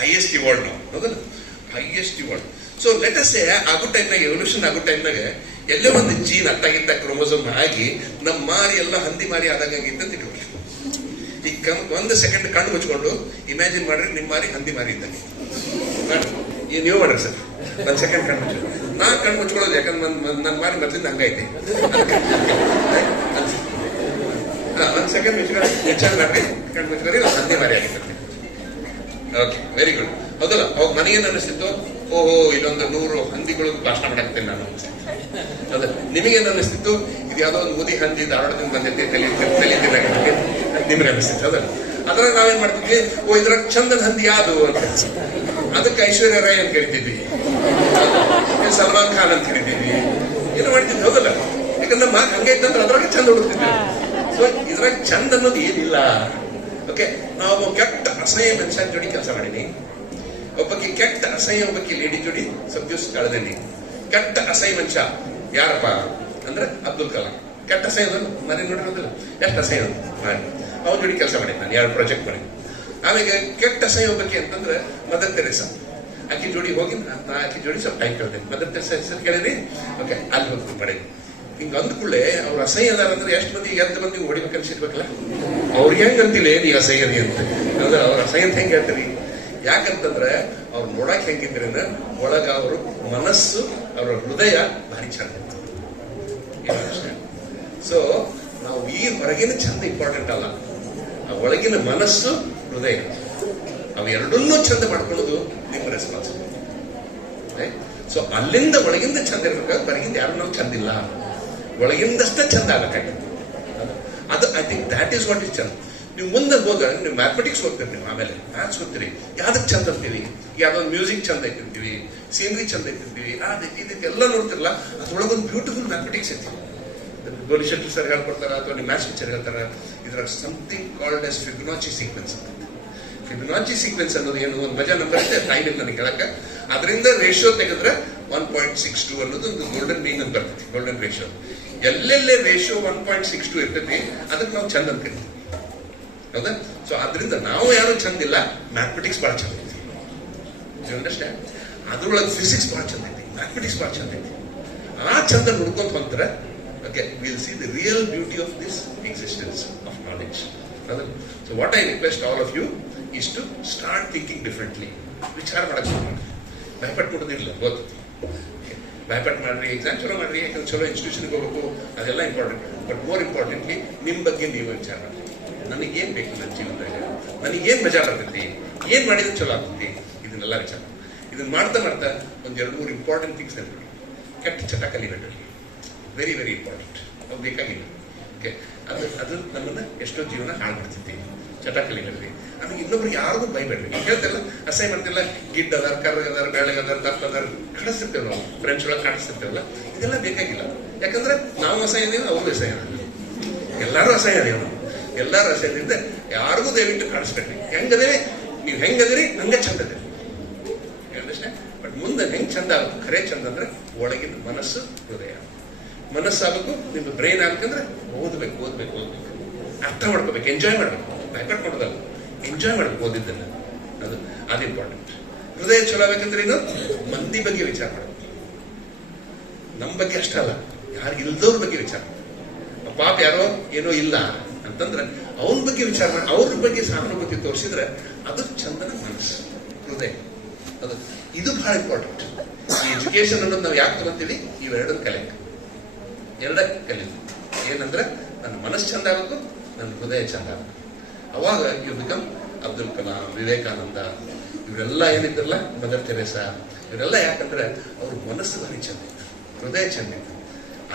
ಹೈಯೆಸ್ಟ್ ಇವಾಲ್ವ್ ನಾವು, ಹೌದಲ್ಲ? Highest evolve. So let us ಸೇ ಆಗೋ ಟೈಮ್ನಾಗ, ಎವಲ್ಯೂಷನ್ ಆಗೋ ಟೈಮ್ನಾಗ ಎಲ್ಲೇ ಒಂದು ಜೀನ್ ಅಟ್ಟಾಗಿದ್ದ ಕ್ರೋಮೋಸೋಮ್ ಆಗಿ ನಮ್ಮ ಮಾರಿ ಎಲ್ಲ ಹಂದಿ ಮಾರಿ ಆದಂಗಾಗಿತ್ತು ಅಂತ ಇಟ್ಕೊಳ್ಳಿ. ಈಗ 1 ಸೆಕೆಂಡ್ ಕಣ್ಣು ಮುಚ್ಕೊಂಡು ಇಮ್ಯಾಜಿನ್ ಮಾಡ್ರಿ, ನಿಮ್ಮ ಮಾರಿ ಹಂದಿ ಮಾರಿ ಇದ್ದಂಗೆ. ನೀವು ಮಾಡ್ರಿ ಸರ್, 1 ಸೆಕೆಂಡ್ ಕಣ್ಣು ಮುಚ್ಚ. ನಾ ಕಣ್ಣು ಮುಚ್ಕೊಳ್ಳೋದು ಯಾಕಂದ್ರೆ ನನ್ನ ಮಾರಿ ಮೊದಲಿಂದ ಹಂಗೈತೆ. 1 ಸೆಕೆಂಡ್ ವಿಚಾರ ಮಾಡ್ರಿ, ಕಣ್ಣು ಮುಚ್ಕೊರಿ, ಹಂದಿ ಮಾರಿ ಆಗಿತ್ತು. ಓಕೆ, ವೆರಿ ಗುಡ್, ಹೌದಲ್ಲ? ಅವಾಗ ನನಗೇನು ಅನಿಸ್ತಿತ್ತು, ಓಹೋ ಇಲ್ಲೊಂದು 100 ಹಂದಿಗಳು ಭಾಷಣ ಮಾಡಾಕ್ತೇನೆ ನಾನು. ಹೌದಾ? ನಿಮಗೇನು ಅನಿಸ್ತಿತ್ತು, ಇದು ಯಾವ್ದೋ ಒಂದು ಮುದಿ ಹಂದಿ ಧಾರವಾಡದಿಂದ ಬಂದೈತಿ, ತಲೆ ತಿನ್ನಾಗತ್ತೆ ನಿಮ್ಗೆ ಅನಿಸ್ತಿತ್ತು. ಹೌದಲ್ಲ? ಅದ್ರಾಗ ನಾವೇನ್ ಮಾಡ್ತಿದ್ವಿ, ಓ ಇದ್ರಾಗ ಚಂದನ್ ಹಂದಿ ಯಾವುದು ಅಂತ. ಅದಕ್ಕೆ ಐಶ್ವರ್ಯ ರಾಯ್ ಅಂತ ಕರಿತಿದ್ವಿ, ಸಲ್ಮಾನ್ ಖಾನ್ ಅಂತ ಕರಿತಿದ್ವಿ, ಏನು ಮಾಡ್ತಿದ್ವಿ, ಹೌದಲ್ಲ? ಯಾಕಂದ್ರೆ ಮಾರ್ಕ್ ಹಂಗೈತಂದ್ರೆ ಅದ್ರಾಗ ಚಂದ ಹುಡುಕ್ತಿದ್ವಿ. ಸೊ ಇದ್ರಾಗ ಚಂದ ಅನ್ನೋದು ಏನಿಲ್ಲ. ಓಕೆ, ನಾವು ಕೆಟ್ಟ ಅಸಹ್ಯ ಮನುಷ್ಯನ ಜೋಡಿ ಕೆಲಸ ಮಾಡೀನಿ. ಒಬ್ಬಕ್ಕೆ ಕೆಟ್ಟ ಅಸಹ್ಯ ಒಬ್ಬಕ್ಕೆ ಲೇಡಿ ಜೋಡಿ ಸ್ವಲ್ಪ ದಿವಸ ಕಳೆದೇನಿ. ಕೆಟ್ಟ ಅಸಹ್ಯ ಮನುಷ್ಯ ಯಾರಪ್ಪ ಅಂದ್ರೆ ಅಬ್ದುಲ್ ಕಲಾಂ. ಕೆಟ್ಟ ಅಸಹ್ಯ ಮನೆ ನೋಡಿರೋದಿಲ್ಲ, ಎಷ್ಟು ಅಸಹ್ಯ ಮಾಡಿ ಅವನ ಜೋಡಿ ಕೆಲಸ ಮಾಡಿ ನಾನು 2 ಪ್ರಾಜೆಕ್ಟ್ ಮಾಡಿ. ಆಮೇಲೆ ಕೆಟ್ಟ ಅಸಹ್ಯ ಒಬ್ಬಕ್ಕೆ ಅಂತಂದ್ರೆ ಮದರ್ ತೆರೇಸಾ. ಆಕಿ ಜೋಡಿ ಹೋಗಿ ಆಕಿ ಜೋಡಿ ಸ್ವಲ್ಪ ಟೈಮ್ ಕಳೆದೇನೆ. ಮದರ್ ತೆರೇಸಾ ಹೆಸರು ಕೇಳಿದ್ರಿ? ಓಕೆ, ಅಲ್ಲಿ ಹೋಗಿ ಮಾಡೇನಿ. ಹಿಂಗ ಅಂದ್ಕೂಡ್ಲೆ ಅವ್ರು ಅಸಹ್ಯ ಅದಾರ ಅಂದ್ರೆ ಎಷ್ಟು ಮಂದಿ ಹೊಡಿಬೇಕು ಅನ್ಸಿರ್ಬೇಕಲ್ಲ. ಅವ್ರಿಗೆ ಹೆಂಗ್ ಅಂತಿಲ್ಲ ನೀ ಅಸಹ್ಯದಿ ಅಂತ, ಅಂದ್ರೆ ಅವ್ರ ಅಸಹ್ಯ ಅಂತ ಹೆಂಗ್ ಹೇಳ್ತೀರಿ? ಯಾಕಂತಂದ್ರೆ ಅವ್ರು ನೋಡಕ್ ಹೆಂಗಿದ್ರೆ ಒಳಗ ಅವರು ಮನಸ್ಸು, ಅವರ ಹೃದಯ ಭಾರಿ ಚಂದ. ಸೊ ನಾವು ಈ ಹೊರಗಿನ ಚಂದ ಇಂಪಾರ್ಟೆಂಟ್ ಅಲ್ಲ, ಆ ಒಳಗಿನ ಮನಸ್ಸು, ಹೃದಯ, ಅವೆರಡನ್ನೂ ಚಂದ ಮಾಡ್ಕೊಳ್ಳೋದು ನಿಮ್ಮ ರೆಸ್ಪಾನ್ಸಿಬಿಲಿಟಿ. ಸೊ ಅಲ್ಲಿಂದ ಒಳಗಿಂದ ಚಂದ ಇರ್ಬೇಕಾದ್ರೆ ಹೊರಗಿಂದ ಯಾರು ನಾವು ಚಂದಿಲ್ಲ, ಒಳಗಿಂದಷ್ಟೇ ಚಂದ ಆಗಬೇಕಾಗಿತ್ತು. ಅದು I think that is what is ಚಂದ. ನೀವು ಮುಂದೆ ಹೋದ್ರೆ ನೀವು ಮ್ಯಾಥಮೆಟಿಕ್ಸ್ ಓದ್ತೀರಿ, ನೀವು ಆಮೇಲೆ ಮ್ಯಾಥ್ಸ್ ಓದ್ತೀರಿ, ಯಾವ್ದಕ್ ಚಂದ ಅಂತೀವಿ, ಯಾವ್ದೊಂದು ಮ್ಯೂಸಿಕ್ ಚಂದ ಇಟ್ಟಿರ್ತೀವಿ, ಸೀನರಿ ಚಂದ ಇಟ್ಟಿರ್ತೀವಿ, ಇದಕ್ಕೆಲ್ಲ ನೋಡ್ತಿರಲ್ಲ, ಅದ್ರೊಳಗೊಂದು ಬ್ಯೂಟಿಫುಲ್ ಮ್ಯಾಥಮೆಟಿಕ್ಸ್ ಇರ್ತೀವಿ. ಗೋಲಿ ಶೆಟ್ಟಿ ಸರ್ ಹೇಳ್ಕೊಡ್ತಾರ ಅಥವಾ ನಿಮ್ಮ ಮ್ಯಾಥ್ಸ್ ಟೀಚರ್ ಹೇಳ್ತಾರ, ಇದ್ರಾಗ ಸಮಥಿಂಗ್ ಕಾಲ್ಡ್ ಎಸ್ ಫಿಬೊನಾಚಿ ಸೀಕ್ವೆನ್ಸ್ ಅಂತ. ಫಿಬೊನಾಚಿ ಸೀಕ್ವೆನ್ಸ್ ಅನ್ನೋದು ಏನು, ಒಂದು ಮಜಾ ನಂಬರ್ ಇದೆ, ಟೈಮ್ ಇಲ್ಲ ನನಗೆ ಹೇಳಕ್ಕೆ. ಅದರಿಂದ ರೇಷಿಯೋ ತೆಗೆದ್ರೆ 1.62 ಅನ್ನೋದು ಒಂದು ಗೋಲ್ಡನ್ ಮೀನ್ ಅಂತ ಬರ್ತೈತಿ, ಗೋಲ್ಡನ್ ರೇಷಿಯೋ. ಎಲ್ಲೆಲ್ಲೇ ರೇಷಿಯೋ 1.62 ಇರ್ತೈತಿ ಅದಕ್ಕೆ ನಾವು ಚಂದ ಅಂತ ಕರಿತೀವಿ, ಹೌದಾ? ಸೊ ಆದ್ರಿಂದ ನಾವು ಯಾರು ಚಂದ ಇಲ್ಲ, ಮ್ಯಾಥಮೆಟಿಕ್ಸ್ ಬಹಳ ಚಂದ ಐತಿ. ಅಂಡರ್ಸ್ಟ್ಯಾಂಡ್? ಅದ್ರೊಳಗೆ ಫಿಸಿಕ್ಸ್ ಬಹಳ ಚಂದ ಐತಿ, ಮ್ಯಾಥಮೆಟಿಕ್ಸ್ ಬಹಳ ಚಂದ ಐತಿ. ಆ ಚಂದ ನೋಡ್ಕೊಂತ ಹೊಂದ್ರೆ okay, we'll see the real beauty of this existence of knowledge. So what I request all of you is to start thinking differently. ವಿಚಾರ ಮಾಡಕ್ಕೆ ಶುರು ಮಾಡಿ. ಭಯಪಟ್ಟು ಕೊಡೋದಿಲ್ಲ, ಗೊತ್ತು. ಭಯಪಟ್ಟು ಮಾಡ್ರಿ, ಎಕ್ಸಾಮ್ ಚಲೋ ಮಾಡ್ರಿ, ಯಾಕಂದ್ರೆ ಚಲೋ ಇನ್ಸ್ಟಿಟ್ಯೂಷನ್ಗೆ ಹೋಗ್ಬೇಕು, ಅದೆಲ್ಲ ಇಂಪಾರ್ಟೆಂಟ್. ಬಟ್ ಮೋರ್ ಇಂಪಾರ್ಟೆಂಟ್ಲಿ ನಿಮ್ಮ ಬಗ್ಗೆ ನೀವು ವಿಚಾರ ಮಾಡಿ. ನನಗೇನು ಬೇಕು ನನ್ನ ಜೀವನದಾಗ, ನನಗೇನು ಮಜಾ ಬರ್ತೈತಿ, ಏನು ಮಾಡಿದ್ರೆ ಚಲೋ ಆಗ್ತೈತಿ, ಇದನ್ನೆಲ್ಲ ವಿಚಾರ. ಇದನ್ನ ಮಾಡ್ತಾ ಮಾಡ್ತಾ ಒಂದು 2-3 ಇಂಪಾರ್ಟೆಂಟ್ ಥಿಂಗ್ಸ್ ನೆನಪಿ. ಕೆಟ್ಟ ಚಟ ಕಲಿಬೇಡ್ರಿ, ವೆರಿ ವೆರಿ ಇಂಪಾರ್ಟೆಂಟ್. ಅವು ಬೇಕಾಗಿಲ್ಲ. ಓಕೆ, ಅದು ನಮ್ಮನ್ನ ಎಷ್ಟೋ ಜೀವನ ಹಾಳು ಮಾಡ್ತಿದ್ವಿ. ಚಟ ಕಲಿಬೇಡ್ರಿ. ಆಮೇಲೆ ಇನ್ನೊಬ್ರಿಗೆ ಯಾರಿಗೂ ಬೈಬೇಡ್ರಿ. ಈಗ ಹೇಳ್ತಿಲ್ಲ, ಅಸಹ್ಯ ಮಾಡ್ತಿಲ್ಲ, ಗಿಡ್ ಅದಾರ, ಕರ್ರಗದಾರ, ಬೆಳಗದಾರ, ದಪ್ಪ ಅದಾರ, ಕಾಣಿಸ್ತಿರ್ತೇವೆ ನಾವು, ಫ್ರೆಂಡ್ಸ್ ಒಳಗೆ ಕಾಣಿಸ್ತಿರ್ತೇವಲ್ಲ, ಇದೆಲ್ಲ ಬೇಕಾಗಿಲ್ಲ. ಯಾಕಂದ್ರೆ ನಾವು ಅಸಹ್ಯ ಇದೀವಿ, ಅವ್ರು ಅಸಹ್ಯ, ಎಲ್ಲರೂ ಅಸಹ್ಯ ಅದೀವಿ ನಾವು. ಎಲ್ಲರೂ ಅಸಹ್ಯದಿಂದ ಯಾರಿಗೂ ದಯವಿಟ್ಟು ಕಾಣಿಸ್ಬೇಡ್ರಿ. ಹೆಂಗದೇವಿ ನೀವು, ಹೆಂಗದಿರಿ ಹಂಗೆ ಚಂದ ಅದೇರಿ. ಬಟ್ ಮುಂದೆ ಹೆಂಗ್ ಚಂದ ಆಗುತ್ತೆ, ಖರೇ ಚಂದ ಅಂದ್ರೆ ಒಳಗಿನ ಮನಸ್ಸು, ಹೃದಯ. ಮನಸ್ಸಾಗಬೇಕು, ನಿಮ್ದು ಬ್ರೈನ್ ಆಗ್ಬೇಕಂದ್ರೆ ಓದ್ಬೇಕು, ಓದ್ಬೇಕು, ಓದ್ಬೇಕು, ಅರ್ಥ ಮಾಡ್ಕೋಬೇಕು, ಎಂಜಾಯ್ ಮಾಡ್ಬೇಕು. ಭಯಪಟ್ಟು ಮಾಡೋದಲ್ಲ, ಎಂಜಾಯ್ ಮಾಡ್ಬೇಕು ಓದಿದ್ದನ್ನ. ಅದು ಅದು ಇಂಪಾರ್ಟೆಂಟ್. ಹೃದಯ ಚಲೋ ಆಗ್ಬೇಕಂದ್ರೆ ಏನು, ಮಂದಿ ಬಗ್ಗೆ ವಿಚಾರ ಮಾಡಬೇಕು. ನಮ್ಮ ಬಗ್ಗೆ ಅಷ್ಟಲ್ಲ, ಯಾರು ಇಲ್ದವ್ರ ಬಗ್ಗೆ ವಿಚಾರ ಮಾಡಬೇಕು. ಪಾಪ ಯಾರೋ ಏನೋ ಇಲ್ಲ ಅಂತಂದ್ರೆ ಅವನ ಬಗ್ಗೆ ವಿಚಾರ ಮಾಡಿ, ಅವ್ರ ಬಗ್ಗೆ ಸಹಾನುಭೂತಿ ತೋರಿಸಿದ್ರೆ ಅದು ಚಂದನ ಮನಸ್ಸು, ಹೃದಯ. ಅದು ಇದು ಬಹಳ ಇಂಪಾರ್ಟೆಂಟ್. ಈ ಎಜುಕೇಶನ್ ಅನ್ನೋದು ನಾವು ಯಾಕೆ ತಗೊಂತೀವಿ, ಇವೆರಡನ್ನ ಕಲಿತೀವಿ. ಏನಂದ್ರೆ ನನ್ನ ಮನಸ್ಸು ಚಂದ ಆಗಬೇಕು, ನನ್ನ ಹೃದಯ ಚಂದ ಆಗಬೇಕು. ಅವಾಗ ಯು ಬಿಕಮ್ ಅಬ್ದುಲ್ ಕಲಾಂ, ವಿವೇಕಾನಂದ, ಇವರೆಲ್ಲ ಏನಿದ್ರಲ್ಲ, ಮದರ್ ತೆರೇಸಾ, ಇವರೆಲ್ಲ ಯಾಕಂದ್ರೆ ಅವ್ರ ಮನಸ್ಸು ಭಾರಿ ಚಂದ ಇತ್ತು, ಹೃದಯ ಚಂದ ಇತ್ತು.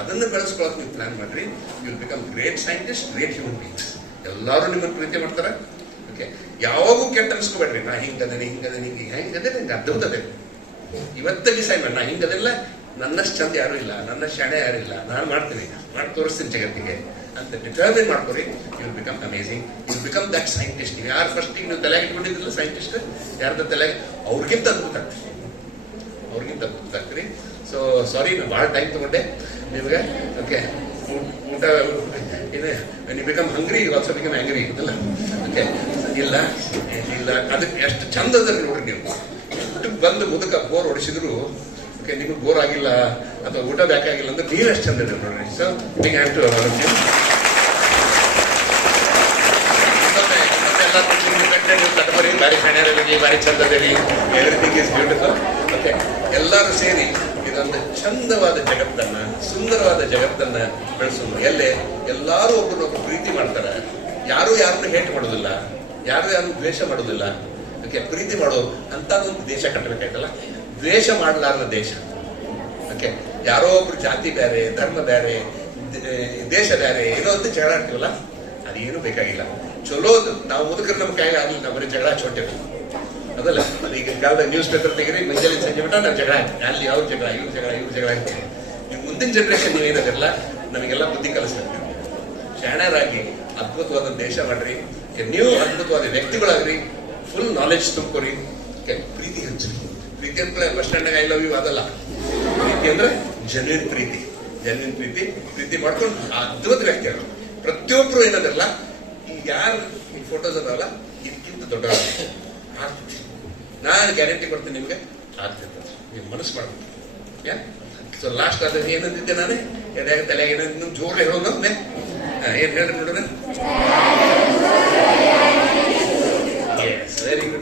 ಅದನ್ನು ಬೆಳೆಸ್ಕೊಳಕ್ ನೀವು ಪ್ಲಾನ್ ಮಾಡ್ರಿ. You will become great scientist, great human beings. ಎಲ್ಲರೂ ನಿಮ್ಮನ್ನು ಪ್ರೀತಿ ಮಾಡ್ತಾರೆ. ಓಕೆ, ಯಾವಾಗೂ ಕೆಟ್ಟ ಅನ್ಸ್ಕೋಬೇಡ್ರಿ, ನಾ ಹಿಂಗದೇನೆ ಹಿಂಗದೆ ನಂಗೆ ಅದ್ಭುತದೆ. ಇವತ್ತೇ ಡಿಸೈಡ್ ಮಾಡಿ, ನಾ ಹಿಂಗದೆಲ್ಲ ನನ್ನಷ್ಟು ಚಂದ ಯಾರು ಇಲ್ಲ, ನನ್ನ ಶಾಣೆ ಯಾರು ಇಲ್ಲ, ನಾನು ಮಾಡ್ತೀನಿ, ಮಾಡಿ ತೋರಿಸ್ತೀನಿ ಜಗತ್ತಿಗೆ ಅಂತ ಡಿಟರ್ಮಿನ್ ಮಾಡ್ಕೊರಿ. You will become amazing, you will become that scientist. ನೀವು ಯಾರು ಫಸ್ಟ್ ನೀವು ತಲೆಗೆ ಇಟ್ಕೊಂಡಿದ್ರಲ್ಲ ಸೈಂಟಿಸ್ಟ್, ಯಾರ್ದ ತಲೆಗೆ, ಅವ್ರಿಗಿಂತ ಅದ್ಭುತ ಆಗ್ತೀರಿ. ಸೊ ಸಾರಿ, ನಾನು ಭಾಳ ಟೈಮ್ ತಗೊಂಡೆ ನಿಮ್ಗೆ. ಓಕೆ, ಊಟ ಏನು ಬಿಕಮ್ ಹಂಗ್ರಿ, ಆಲ್ಸೋ ಬಿಕಮ್ ಆಂಗ್ರಿ ಇಲ್ಲ. ಓಕೆ, ಇಲ್ಲ ಅದಕ್ಕೆ ಎಷ್ಟು ಚಂದ ಅದ್ರಿ ನೋಡ್ರಿ. ನೀವು ಇಷ್ಟು ಬಂದು ಮುದಕ ಬೋರ್ ಹೊಡಿಸಿದ್ರು ಓಕೆ, ನಿಮಗೆ ಬೋರ್ ಆಗಿಲ್ಲ ಅಥವಾ ಊಟ ಬೇಕಾಗಿಲ್ಲ ಅಂದ್ರೆ ನೀರು ಎಷ್ಟು ಚಂದ ಇದೆ ನೋಡ್ರಿ. ಸೊ ಬಿಗ್ ಹ್ಯಾಂಡ್ ಟು ಕಟ್ಬರಿ, ಬಾರಿ ಕಣ್ಯಾರಲ್ಲಿ ಬಾರಿ ಚಂದದೇರಿ, ಎವ್ರಿಥಿಂಗ್ ಇಸ್ ಬ್ಯೂಟಿಫುಲ್. ಓಕೆ, ಎಲ್ಲರೂ ಸೇರಿ ಇದೊಂದು ಚಂದವಾದ ಜಗತ್ತನ್ನ, ಸುಂದರವಾದ ಜಗತ್ತನ್ನ ಬೆಳೆಸೋದು. ಎಲ್ಲರೂ ಒಬ್ಬರನ್ನೊಬ್ರು ಪ್ರೀತಿ ಮಾಡ್ತಾರೆ, ಯಾರು ಯಾರನ್ನು ಹೇಟ್ ಮಾಡೋದಿಲ್ಲ, ಯಾರು ದ್ವೇಷ ಮಾಡೋದಿಲ್ಲ. ಓಕೆ, ಪ್ರೀತಿ ಮಾಡೋ ಅಂತ ಒಂದು ದೇಶ ಕಟ್ಟಬೇಕಾಯ್ತಲ್ಲ, ದ್ವೇಷ ಮಾಡಲಾರದ ದೇಶ. ಓಕೆ, ಯಾರೋ ಒಬ್ರು ಜಾತಿ ಬೇರೆ, ಧರ್ಮ ಬೇರೆ, ದೇಶ ಬೇರೆ ಏನೋ ಅಂತ ಜಗಳ ಆಡ್ತೀವಲ್ಲ, ಅದೇನು ಬೇಕಾಗಿಲ್ಲ. ಚಲೋದು ನಾವು ಮುದುಕರು ನಮ್ಮ ಕೈಗೆ ಆಗಲಿ, ನಾವು ಬರೀ ಜಗಳ ಚೋಟೆ ಅದಲ್ಲ. ಈಗ ಕಾಲದಾಗ ನ್ಯೂಸ್ ಪೇಪರ್ ತೆಗಿರಿ, ಮುಂಜಾನೆ ಸಂಜೆ ಬಿಟ್ಟ ನಾವು ಜಗಳ, ಅಲ್ಲಿ ಅವ್ರ ಜಗಳ, ಇವ್ರ ಜಗಳ ಆಗ್ತದೆ. ನೀವು ಮುಂದಿನ ಜನರೇಷನ್ ನೀವು ಏನಾದಿರಲ್ಲ, ನಮಗೆಲ್ಲ ಬುದ್ಧಿ ಕಲಿಸ್ಬೇಕು. ಶಾಣ್ಯರಾಗಿ ಅದ್ಭುತವಾದ ದೇಶ ಮಾಡ್ರಿ, ನೀವು ಅದ್ಭುತವಾದ ವ್ಯಕ್ತಿಗಳಾಗ್ರಿ, ಫುಲ್ ನಾಲೆಜ್ ತುಂಬ್ಕೊರಿ. ಪ್ರೀತಿ ಹಂಚ್ರಿ. ಪ್ರೀತಿ ಅಂದ್ರೆ ಬಸ್ ಸ್ಟ್ಯಾಂಡ್ನಾಗ ಐ ಲವ್ ಯು ಅದಲ್ಲ. ಪ್ರೀತಿ ಅಂದ್ರೆ ಜೆನ್ಯೂನ್ ಪ್ರೀತಿ ಮಾಡ್ಕೊಂಡು ಅದ್ಭುತ ವ್ಯಕ್ತಿ ಆಗಲ್ಲ. ಪ್ರತಿಯೊಬ್ರು ಏನದಿರಲ್ಲ, ಈಗ ಯಾರು ಈ ಫೋಟೋಸ್ ಅದಲ್ಲ, ಇದಕ್ಕಿಂತ ದೊಡ್ಡ ಆಗ್ತೈತಿ. ನಾನು ಗ್ಯಾರಂಟಿ ಕೊಡ್ತೀನಿ ನಿಮ್ಗೆ, ಆಗ್ತೈತೆ. ನೀವು ಮನಸ್ಸು ಮಾಡ್ಬೇಕು. ಯಾ ಸೊ ಲಾಸ್ಟ್ ಅದ ಏನಂದಿದ್ದೆ ನಾನು, ಎದಾಗ ತಲೆಯಾಗ ಏನಂತ ಜೋರ್ ಹೇಳೋದು ಒಮ್ಮೆ ಏನ್ ಹೇಳ್ರಿ ನೋಡೋಣ. Very good.